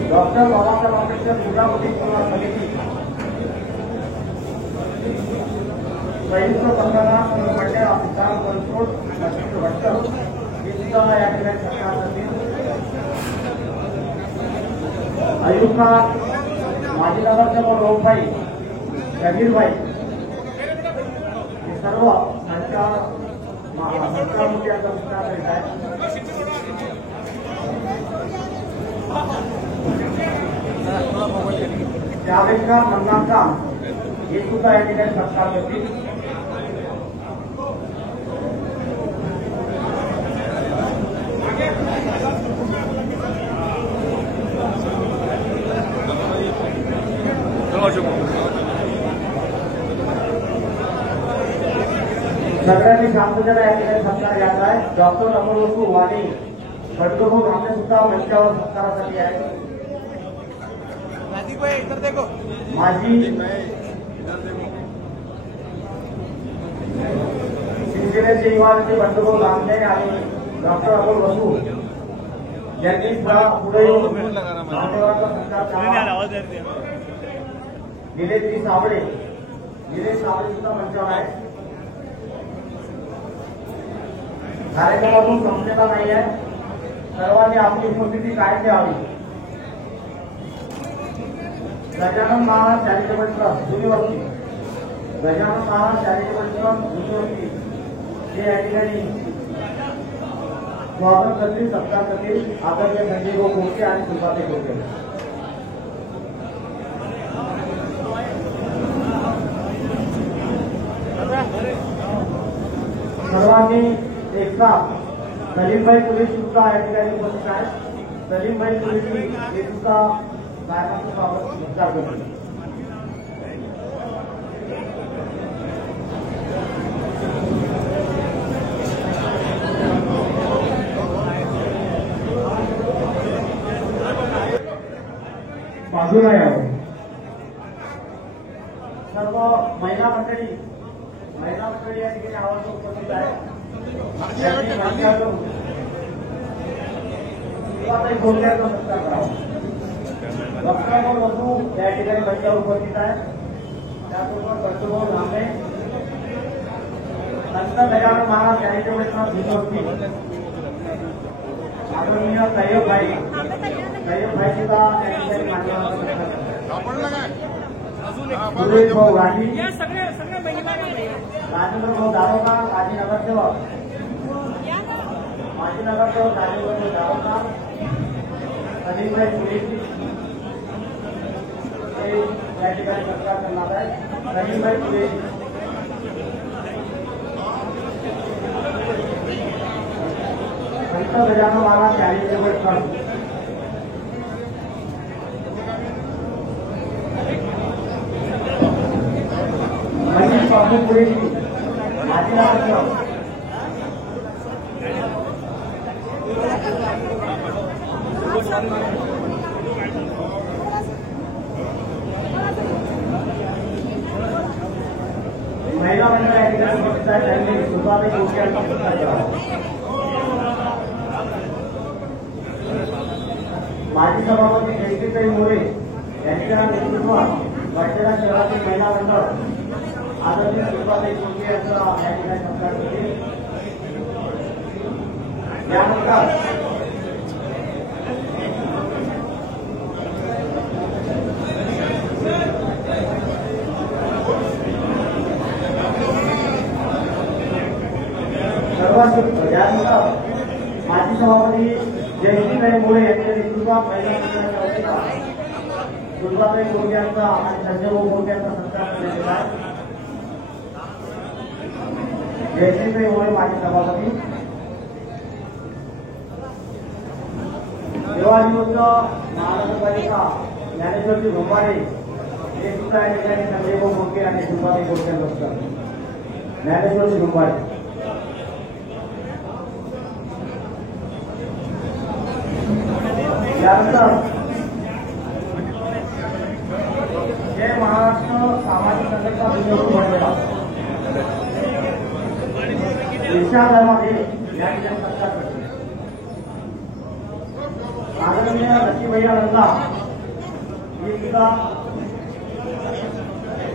डॉक्टर बाबासाहेब आंबेडकर जिल्हा मुलींचा समिती संयुक्त पंधरा मंडळ सिद्धांत बनसोड भट्टर हे सुद्धा या ठिकाणी सत्कार करतील. आयुक्त माजी नगरसेवक रोहभाई जगीरभाई हे सर्व संस्कारमुखी यांचा सत्कार करीत आहेत. जावेदकर मंदांका हे सुद्धा या ठिकाणी सत्कार करतील. सगळ्यांनी शांततेने या ठिकाणी सत्कार घ्यायचा आहे. डॉक्टर अमोल वसू आणि बंधुभाऊ धामणे सुद्धा मंचावर सत्कारासाठी आहे. माजी शिवसेनेचे युवानेते बंधुभाऊ धामणे आणि डॉक्टर अमोल वसू यांनी पुढे येऊन मान्यवरांचा सत्कार करावा. निलेश साबळे सुद्धा मंचावर आहे. कार्यक्रमातून संपलेला नाही आहे. सर्वांनी आपली उपस्थिती कायम ठेवावी. Gajanan Maharaj charitable trust university हे या ठिकाणी स्वागत करतील, सत्कार करतील. आदरणीय संजय भाऊ कोळके आणि सुभाताई कोळके. सर्वांनी एकदा सलीमभाई पुलिस सुद्धा या ठिकाणी उपस्थित आहेत. सलीमभाई पुलिस हे सुद्धा साहेबांचं स्वागत सत्कार करतील. बाजूला यावं. सर्व महिला मंडळी या ठिकाणी आवाज उपस्थित आहे. कोणत्याचा सत्कार करावा. डॉक्टर अमोल वसू या ठिकाणी मंचावर उपस्थित आहे. त्यासोबत बंधुभाऊ धामणे, संत Gajanan Maharaj charitable trust university आदरणीय सय्यदभाई सुद्धा या ठिकाणी मान्यवरांचा सत्कार. सुरेश भाऊ गांधी, राजेंद्र भाऊ दारोगा, माजी नगरसेवक राजेंद्र भाऊ दारोगा, सलीमभाई पुलेजी हे या ठिकाणी सत्कार करणार आहे. सलीमभाई पुलेजी, संत गजानन महाराज चॅरिटेबल ट्रस्ट, मनीष बाबू पुलेजी माजी नगरसेवक, महिला मंडळ या ठिकाणी उपस्थित आहे. त्यांनी सुभाताई कोळके यांचा सत्कार करावा. सभापती जयश्रीताई मोरे यांच्या नेतृत्वात बडनेरा शहरातील महिला मंडळ आदरणीय सुभाताई कोळके यांचा या ठिकाणी सत्कार केले. यानंतर यानंतर माजी सभापती जयश्रीताई मोरे यांच्या नेतृत्वात महिला मंडळाच्या वतीनं सुभाताई कोळके यांचा आणि संजय भाऊ कोळके यांचा सत्कार करण्यात येत आहे. जयश्रीताई मोरे माजी सभापती, देवाधिपत्य महानगरपालिका ज्ञानेश्वरजी झोंबाडे हे सुद्धा या ठिकाणी संजय भाऊ कोळके आणि सुभाताई कोळके यांचा सत्कार. ज्ञानेश्वरजी झोंबाडे यानंतर जय महाराष्ट्र सामाजिक संघटना विजयपूर बडनेरा ईर्षाधर्मामध्ये या ठिकाणी सत्कार करते. आदरणीय लक्ष्मीभैया नंदा ही सुद्धा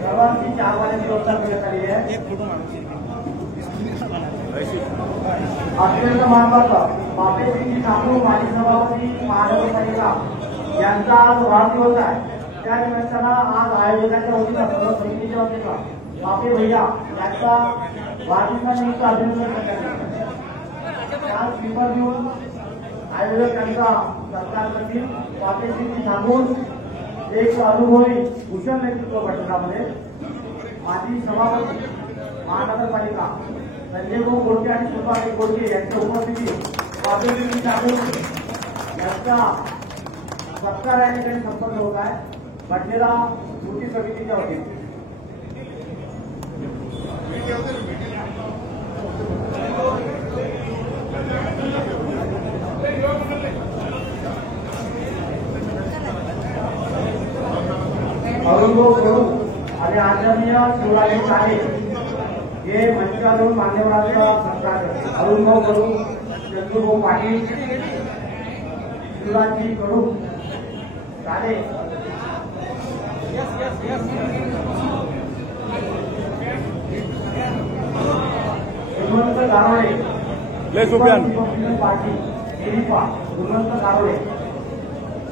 सर्वांची चहा पाण्याची व्यवस्था करण्यात आली आहे. अत्यंत महत्वाचं बापेश्री ठाकूर माजी सभापती महानगरपालिका यांचा आज वाढदिवस आहे. त्या निमित्तानं आज आयोजकांच्या वतीनं सर्व समितीच्या वतीनं बापे भैया यांचा वाढदिवसानिमित्त अभिनंदन करण्यात आज पेपर देऊन आयोजक यांचा सत्कार करतील. बापेश्री ठाकूर एक अनुभवी कुशल नेतृत्व घटकामध्ये माजी सभापती महानगरपालिका संजय भाऊ कोळके आणि सुभाताई कोळके यांच्या उपस्थितीत बापेश्री ठाकूर यांचा सत्कार या ठिकाणी संपन्न होत आहे. बडनेरा कृती समितीच्या वतीने अरुणभाऊ कडू आणि आदरणीय शिवराज साने हे मंचावरून मान्यवरांचा सत्कार करते. अरुणभाऊ कडू, चंदूभाऊ पाटील, शिवराजजी कडू साने गुणवंत गारोळे पाटील दिलीपा गुणवंत गारोळे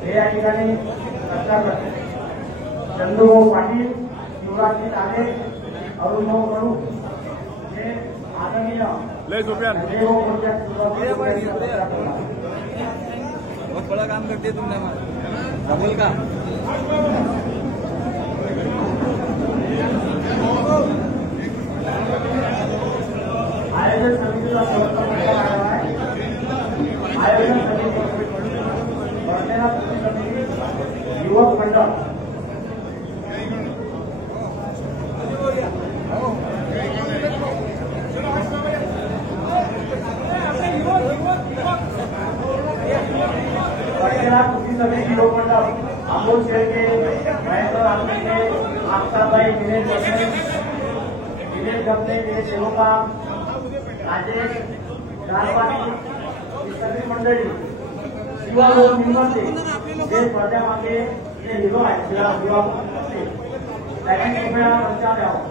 हे या ठिकाणी सत्कार करते. चंदूभाऊ पाटील, शिवराजजी साने, अरुणभाऊ कडू हे आदरणीय संजयभाऊ कोळके बहुत बड़ा काम करते तुमने कमल का आयोजन समितीला आयोजन समिती बडनेरा कृती समिती युवक मंडळ बडनेरा कृती समिती युवक मंडळ अमोल शेळके, महेंद्र आंबेडे, आस्ताबाई, दिनेश गमले, दिनेश सेवका, राजेश गारवानी ही सगळी मंडळी शिवाभाऊ निंबते जे पडद्यामागे जे हिरो आहेत शिवाभाऊ निंबते त्यांनी कृपया मंचावर यावं.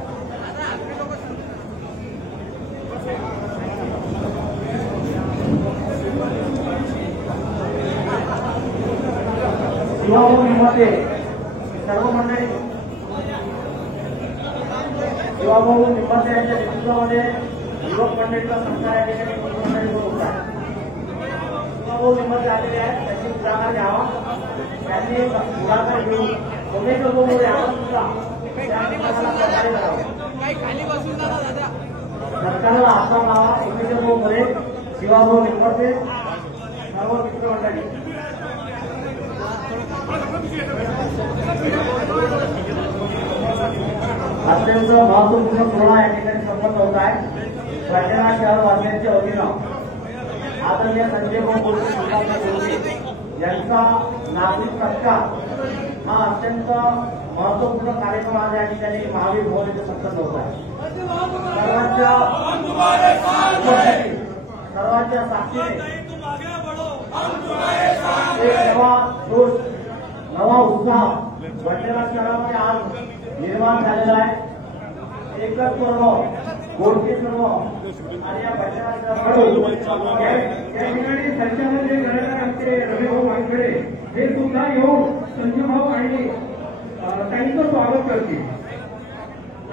शिवाभाऊ निंबते सर्व मंडळी शिवाभाऊ निंबते यांच्या नेतृत्वामध्ये युवक मंडळीचा सत्कार या ठिकाणी मंडळी होत आहे. शिवाभाऊ निंबते आलेले आहेत, त्यांनी पुढाकार घ्यावा. त्यांनी पुढाकार घेऊन सोमेश्वर यावा सुद्धा सहकार्य करावं. सरकारला हातभार लावा. सोमेश्वर मोरे, शिवाभाऊ निंबते, सर्व मित्रमंडळी अत्यंत महत्वपूर्ण सोहळा या ठिकाणी संपन्न होत आहे. बडनेरा शहरवासियांच्या वतीनं आदरणीय संजय भाऊ कोळके, सुभाताई कोळके यांचा नागरिक सत्कार हा अत्यंत महत्वपूर्ण कार्यक्रम आज या ठिकाणी महावीर भवन येथे संपन्न होत आहे. सर्वांच्या साक्षीने एक नवा जोश, नवा उत्साह बडनेरा शहरामध्ये आज निर्माण झालेला आहे. एकच पर्व, गोडके सर्व आणि या बडनेरा शहरामध्ये या ठिकाणी संचालक जे गणेश आमचे रविभाऊ वानखेडे हे सुद्धा येऊन संजूभाऊ आणि त्यांचं स्वागत करतील.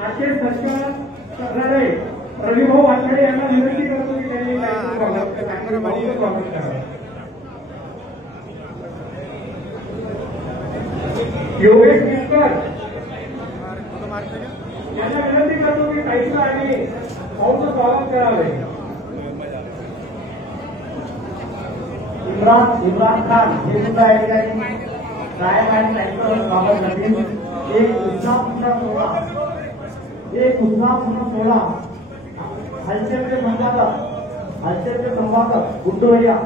असे संचालक करणारे रविभाऊ वानखेडे यांना विनंती करतो की त्यांनी स्वागत करावं. योगेश मिस्कर यांना विनंती करतो की पैसा आणि भाऊचं स्वागत करावे. इम्रान खान हे सुद्धा या ठिकाणी गायक आणि त्यांचं स्वागत करतील. एक उत्साहपूर्ण सोहळा हलचलचे संवादक गुड्डू भैया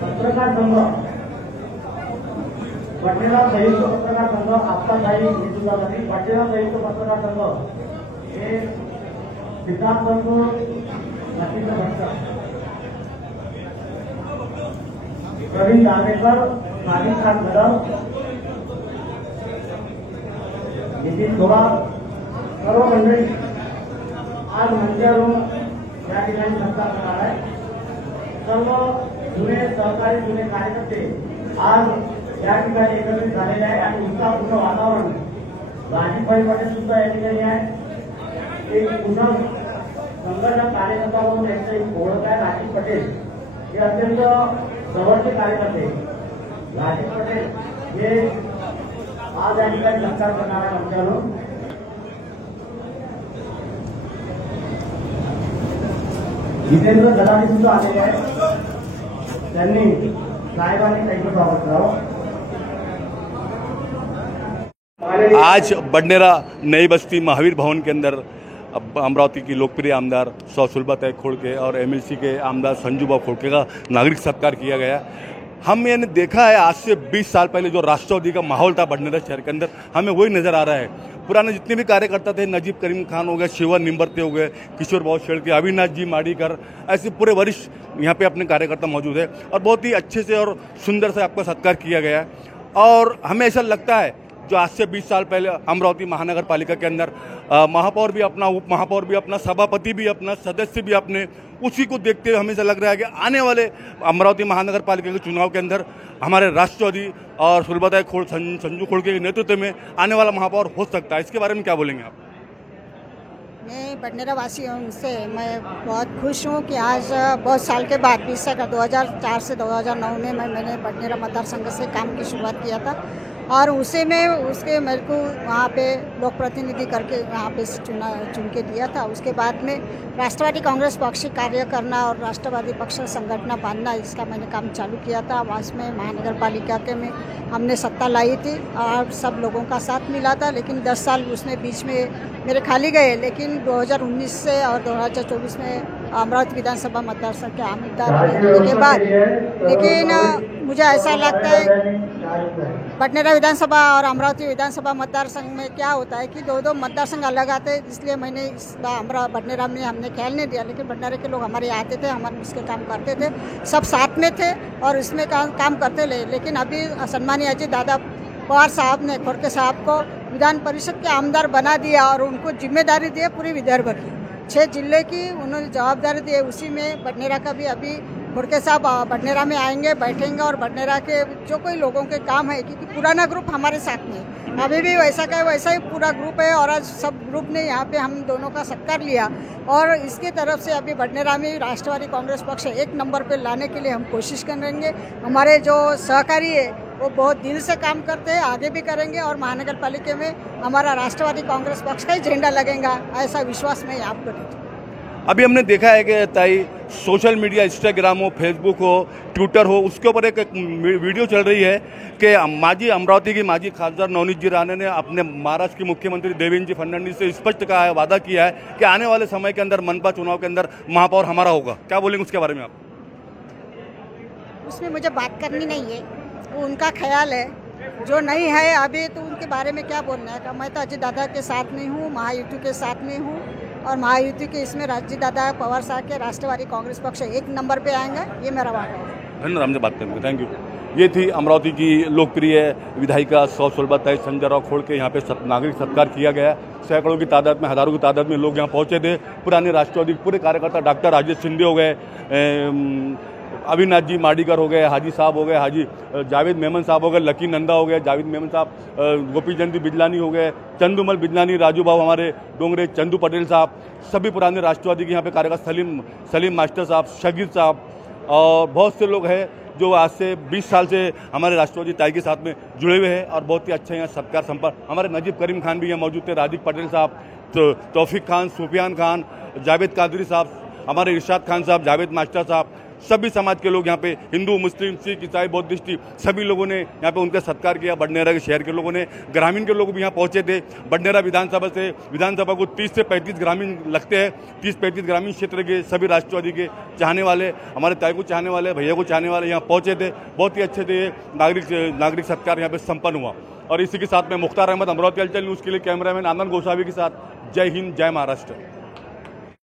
पत्रकार संघ बडनेरा संयुक्त पत्रकार संघ आता काही नेतृत्वासाठी बडनेरा संयुक्त पत्रकार संघ हे सिद्धार्थ बनसोड, नसीब भट्ट, प्रवीण दावेकर, साजिद खान गडल, नितीन थोरात सर्व मंडळी आज मंदिरावरून या ठिकाणी सत्कार करणार आहे. सर्व जुने सहकारी जुने कार्यकर्ते आज या ठिकाणी एकत्रित झालेले आहे आणि उत्साहपूर्ण वातावरण. राजीभाई पटेल सुद्धा या ठिकाणी आहे. एक कुशल संघटक कार्यकर्ता म्हणून त्यांचं एक ओळख आहे. राजीव पटेल हे अत्यंत जवळचे कार्यकर्ते. राजीव पटेल हे आज या ठिकाणी सत्कार करणार आहे आमच्याकडून. जितेंद्र गडाने सुद्धा आलेले आहेत. त्यांनी साहेबांनी त्यांचं स्वागत करावं. आज बडनेरा नई बस्ती महावीर भवन के अंदर अमरावती की लोकप्रिय आमदार सौ सुलभाताई खोड़के और एमएलसी के आमदार संजूभाऊ खोड़के का नागरिक सत्कार किया गया. हमने देखा है आज से 20 साल पहले जो राष्ट्रवादी का माहौल था बडनेरा शहर के अंदर, हमें वही नज़र आ रहा है. पुराने जितने भी कार्यकर्ता थे, नजीब करीम खान हो गए, शिवन निम्बरते हो गए, किशोर भाऊ शेड़के, अविनाश जी माडीकर, ऐसे पूरे वरिष्ठ यहाँ पे अपने कार्यकर्ता मौजूद है और बहुत ही अच्छे से और सुंदर से आपका सत्कार किया गया है. और हमें ऐसा लगता है जो आज से 20 साल पहले अमरावती महानगर पालिका के अंदर महापौर भी अपना, उप महापौर भी अपना, सभापति भी अपना, सदस्य भी अपने, उसी को देखते हुए हमें ऐसा लग रहा है कि आने वाले अमरावती महानगर पालिका के चुनाव के अंदर हमारे राष्ट्रवादी और सुलभाताई संजू खोड़के के नेतृत्व में आने वाला महापौर हो सकता है. इसके बारे में क्या बोलेंगे आप? मैं बडनेरा वासी हूँ, से मैं बहुत खुश हूँ कि आज बहुत साल के बाद 2004 से 2009 में मैंने बडनेरा मतदार संघ से काम की शुरुआत किया था और उसे में उसके मेरे को वहाँ पे लोक प्रतिनिधि करके वहाँ पे चुन के दिया था. उसके बाद में राष्ट्रवादी कांग्रेस पक्ष कार्य करना और राष्ट्रवादी पक्ष संगठन बांधना, इसका मैंने काम चालू किया था. आवास में महानगर पालिका के में हमने सत्ता लाई थी और सब लोगों का साथ मिला था. लेकिन 10 साल उसमें बीच में मेरे खाली गए. लेकिन 2019 से और 2024 में अमरावती विधानसभा मतदार संघ के आमदार होने के बाद, लेकिन मुझे ऐसा लगता है बडनेरा विधानसभा और अमरावती विधानसभा मतदार संघ में क्या होता है कि दो मतदार संघ अलग आते हैं. इसलिए मैंने इस बडनेरा में हमने ख्याल नहीं दिया. लेकिन बडनेरा के लोग हमारे आते थे, हमारे उसके काम करते थे, सब साथ में थे और इसमें काम करते रहे. लेकिन अभी सम्मानीय अजय दादा पवार साहब ने खोड़के साहब को विधान परिषद के आमदार बना दिया और उनको जिम्मेदारी दी पूरी विदर्भ की, 6 जिले की उन्होंने जवाबदारी दी. उसी में बडनेरा का भी अभी खोड़के साहब बडनेरा में आएंगे, बैठेंगे और बडनेरा के जो कोई लोगों के काम है, क्योंकि पुराना ग्रुप हमारे साथ में है, अभी भी वैसा का वैसा ही पूरा ग्रुप है. और आज सब ग्रुप ने यहाँ पे हम दोनों का सत्कार लिया और इसके तरफ से अभी बडनेरा में राष्ट्रवादी कांग्रेस पक्ष 1 नंबर पे लाने के लिए हम कोशिश करेंगे. हमारे जो सहकारी है वो बहुत दिल से काम करते हैं, आगे भी करेंगे और महानगर पालिका में हमारा राष्ट्रवादी कांग्रेस पक्ष का ही झंडा लगेगा, ऐसा विश्वास मैं आपको देती हूँ. अभी हमने देखा है कि ताई सोशल मीडिया, इंस्टाग्राम हो, फेसबुक हो, ट्विटर हो, उसके ऊपर एक वीडियो चल रही है कि माजी अमरावती की माजी खासदार नवनीत जी राणे ने अपने महाराष्ट्र के मुख्यमंत्री देवेंद्र फडणवीस से स्पष्ट कहा है, वादा किया है कि आने वाले समय के अंदर मनपा चुनाव के अंदर महापौर हमारा होगा. क्या बोलेंगे उसके बारे में आप? उसमें मुझे बात करनी नहीं है, वो उनका ख्याल है. जो नहीं है अभी तो उनके बारे में क्या बोलना है। मैं तो अजीत दादा के साथ नहीं हूँ, महायुति के साथ नहीं हूँ, और महायुति के इसमें अजीत दादा पवार साहब के राष्ट्रवादी कांग्रेस पक्ष 1 नंबर पे आएंगे, ये मेरा वादा है। धन्यवाद हमसे बात करने थैंक यू। ये थी अमरावती की लोकप्रिय विधायिका सुलभाताई संजय राव खोड़के। यहाँ पे नागरिक सत्कार किया गया। सैकड़ों की तादाद में, हजारों की तादाद में लोग यहाँ पहुँचे थे। पुराने राष्ट्रवादी पूरे कार्यकर्ता, डॉक्टर राजेश शिंदे हो गए, अविनाश जी माडीकर हो गए, हाजी साहब हो गए, हाजी जावेद मेमन साहब हो गए, लकी नंदा हो गए, जावेद मेमन साहब, गोपी चंद बिजलानी हो गए, चंदूमल बिजलानी, राजू भाव हमारे डोंगरे, चंदू पटेल साहब, सभी पुराने राष्ट्रवादी के यहाँ पे कार्यकर्ता, सलीम मास्टर साहब, शगीर साहब और बहुत से लोग हैं जो आज से 20 साल से हमारे राष्ट्रवादी ताई के साथ में जुड़े हुए हैं और बहुत ही अच्छा यहाँ सत्कार संपर्क। हमारे नजीब करीम खान भी यहाँ मौजूद थे, राजीव पटेल साहब, तौफीक खान, सुफियान खान, जावेद कादरी साहब, हमारे इरशाद खान साहब, जावेद मास्टर साहब, सभी समाज के लोग यहाँ पे, हिंदू, मुस्लिम, सिख, ईसाई, बौद्धिस्ट, सभी लोगों ने यहाँ पे उनका सत्कार किया। बडनेरा के शहर के लोगों ने, ग्रामीण के लोग भी यहाँ पहुँचे थे। बडनेरा विधानसभा को 30 से 35 ग्रामीण लगते हैं। 30-35 ग्रामीण क्षेत्र के सभी राष्ट्रवादी के चाहने वाले, हमारे ताई को चाहने वाले, भैया को चाहने वाले यहाँ पहुँचे थे। बहुत ही अच्छे से नागरिक सत्कार यहाँ पे संपन्न हुआ। और इसी के साथ में मुख्तार अहमद, अमरावती हलचल न्यूज़ के लिए कैमरामैन आनंद गोसावी के साथ। जय हिंद, जय महाराष्ट्र।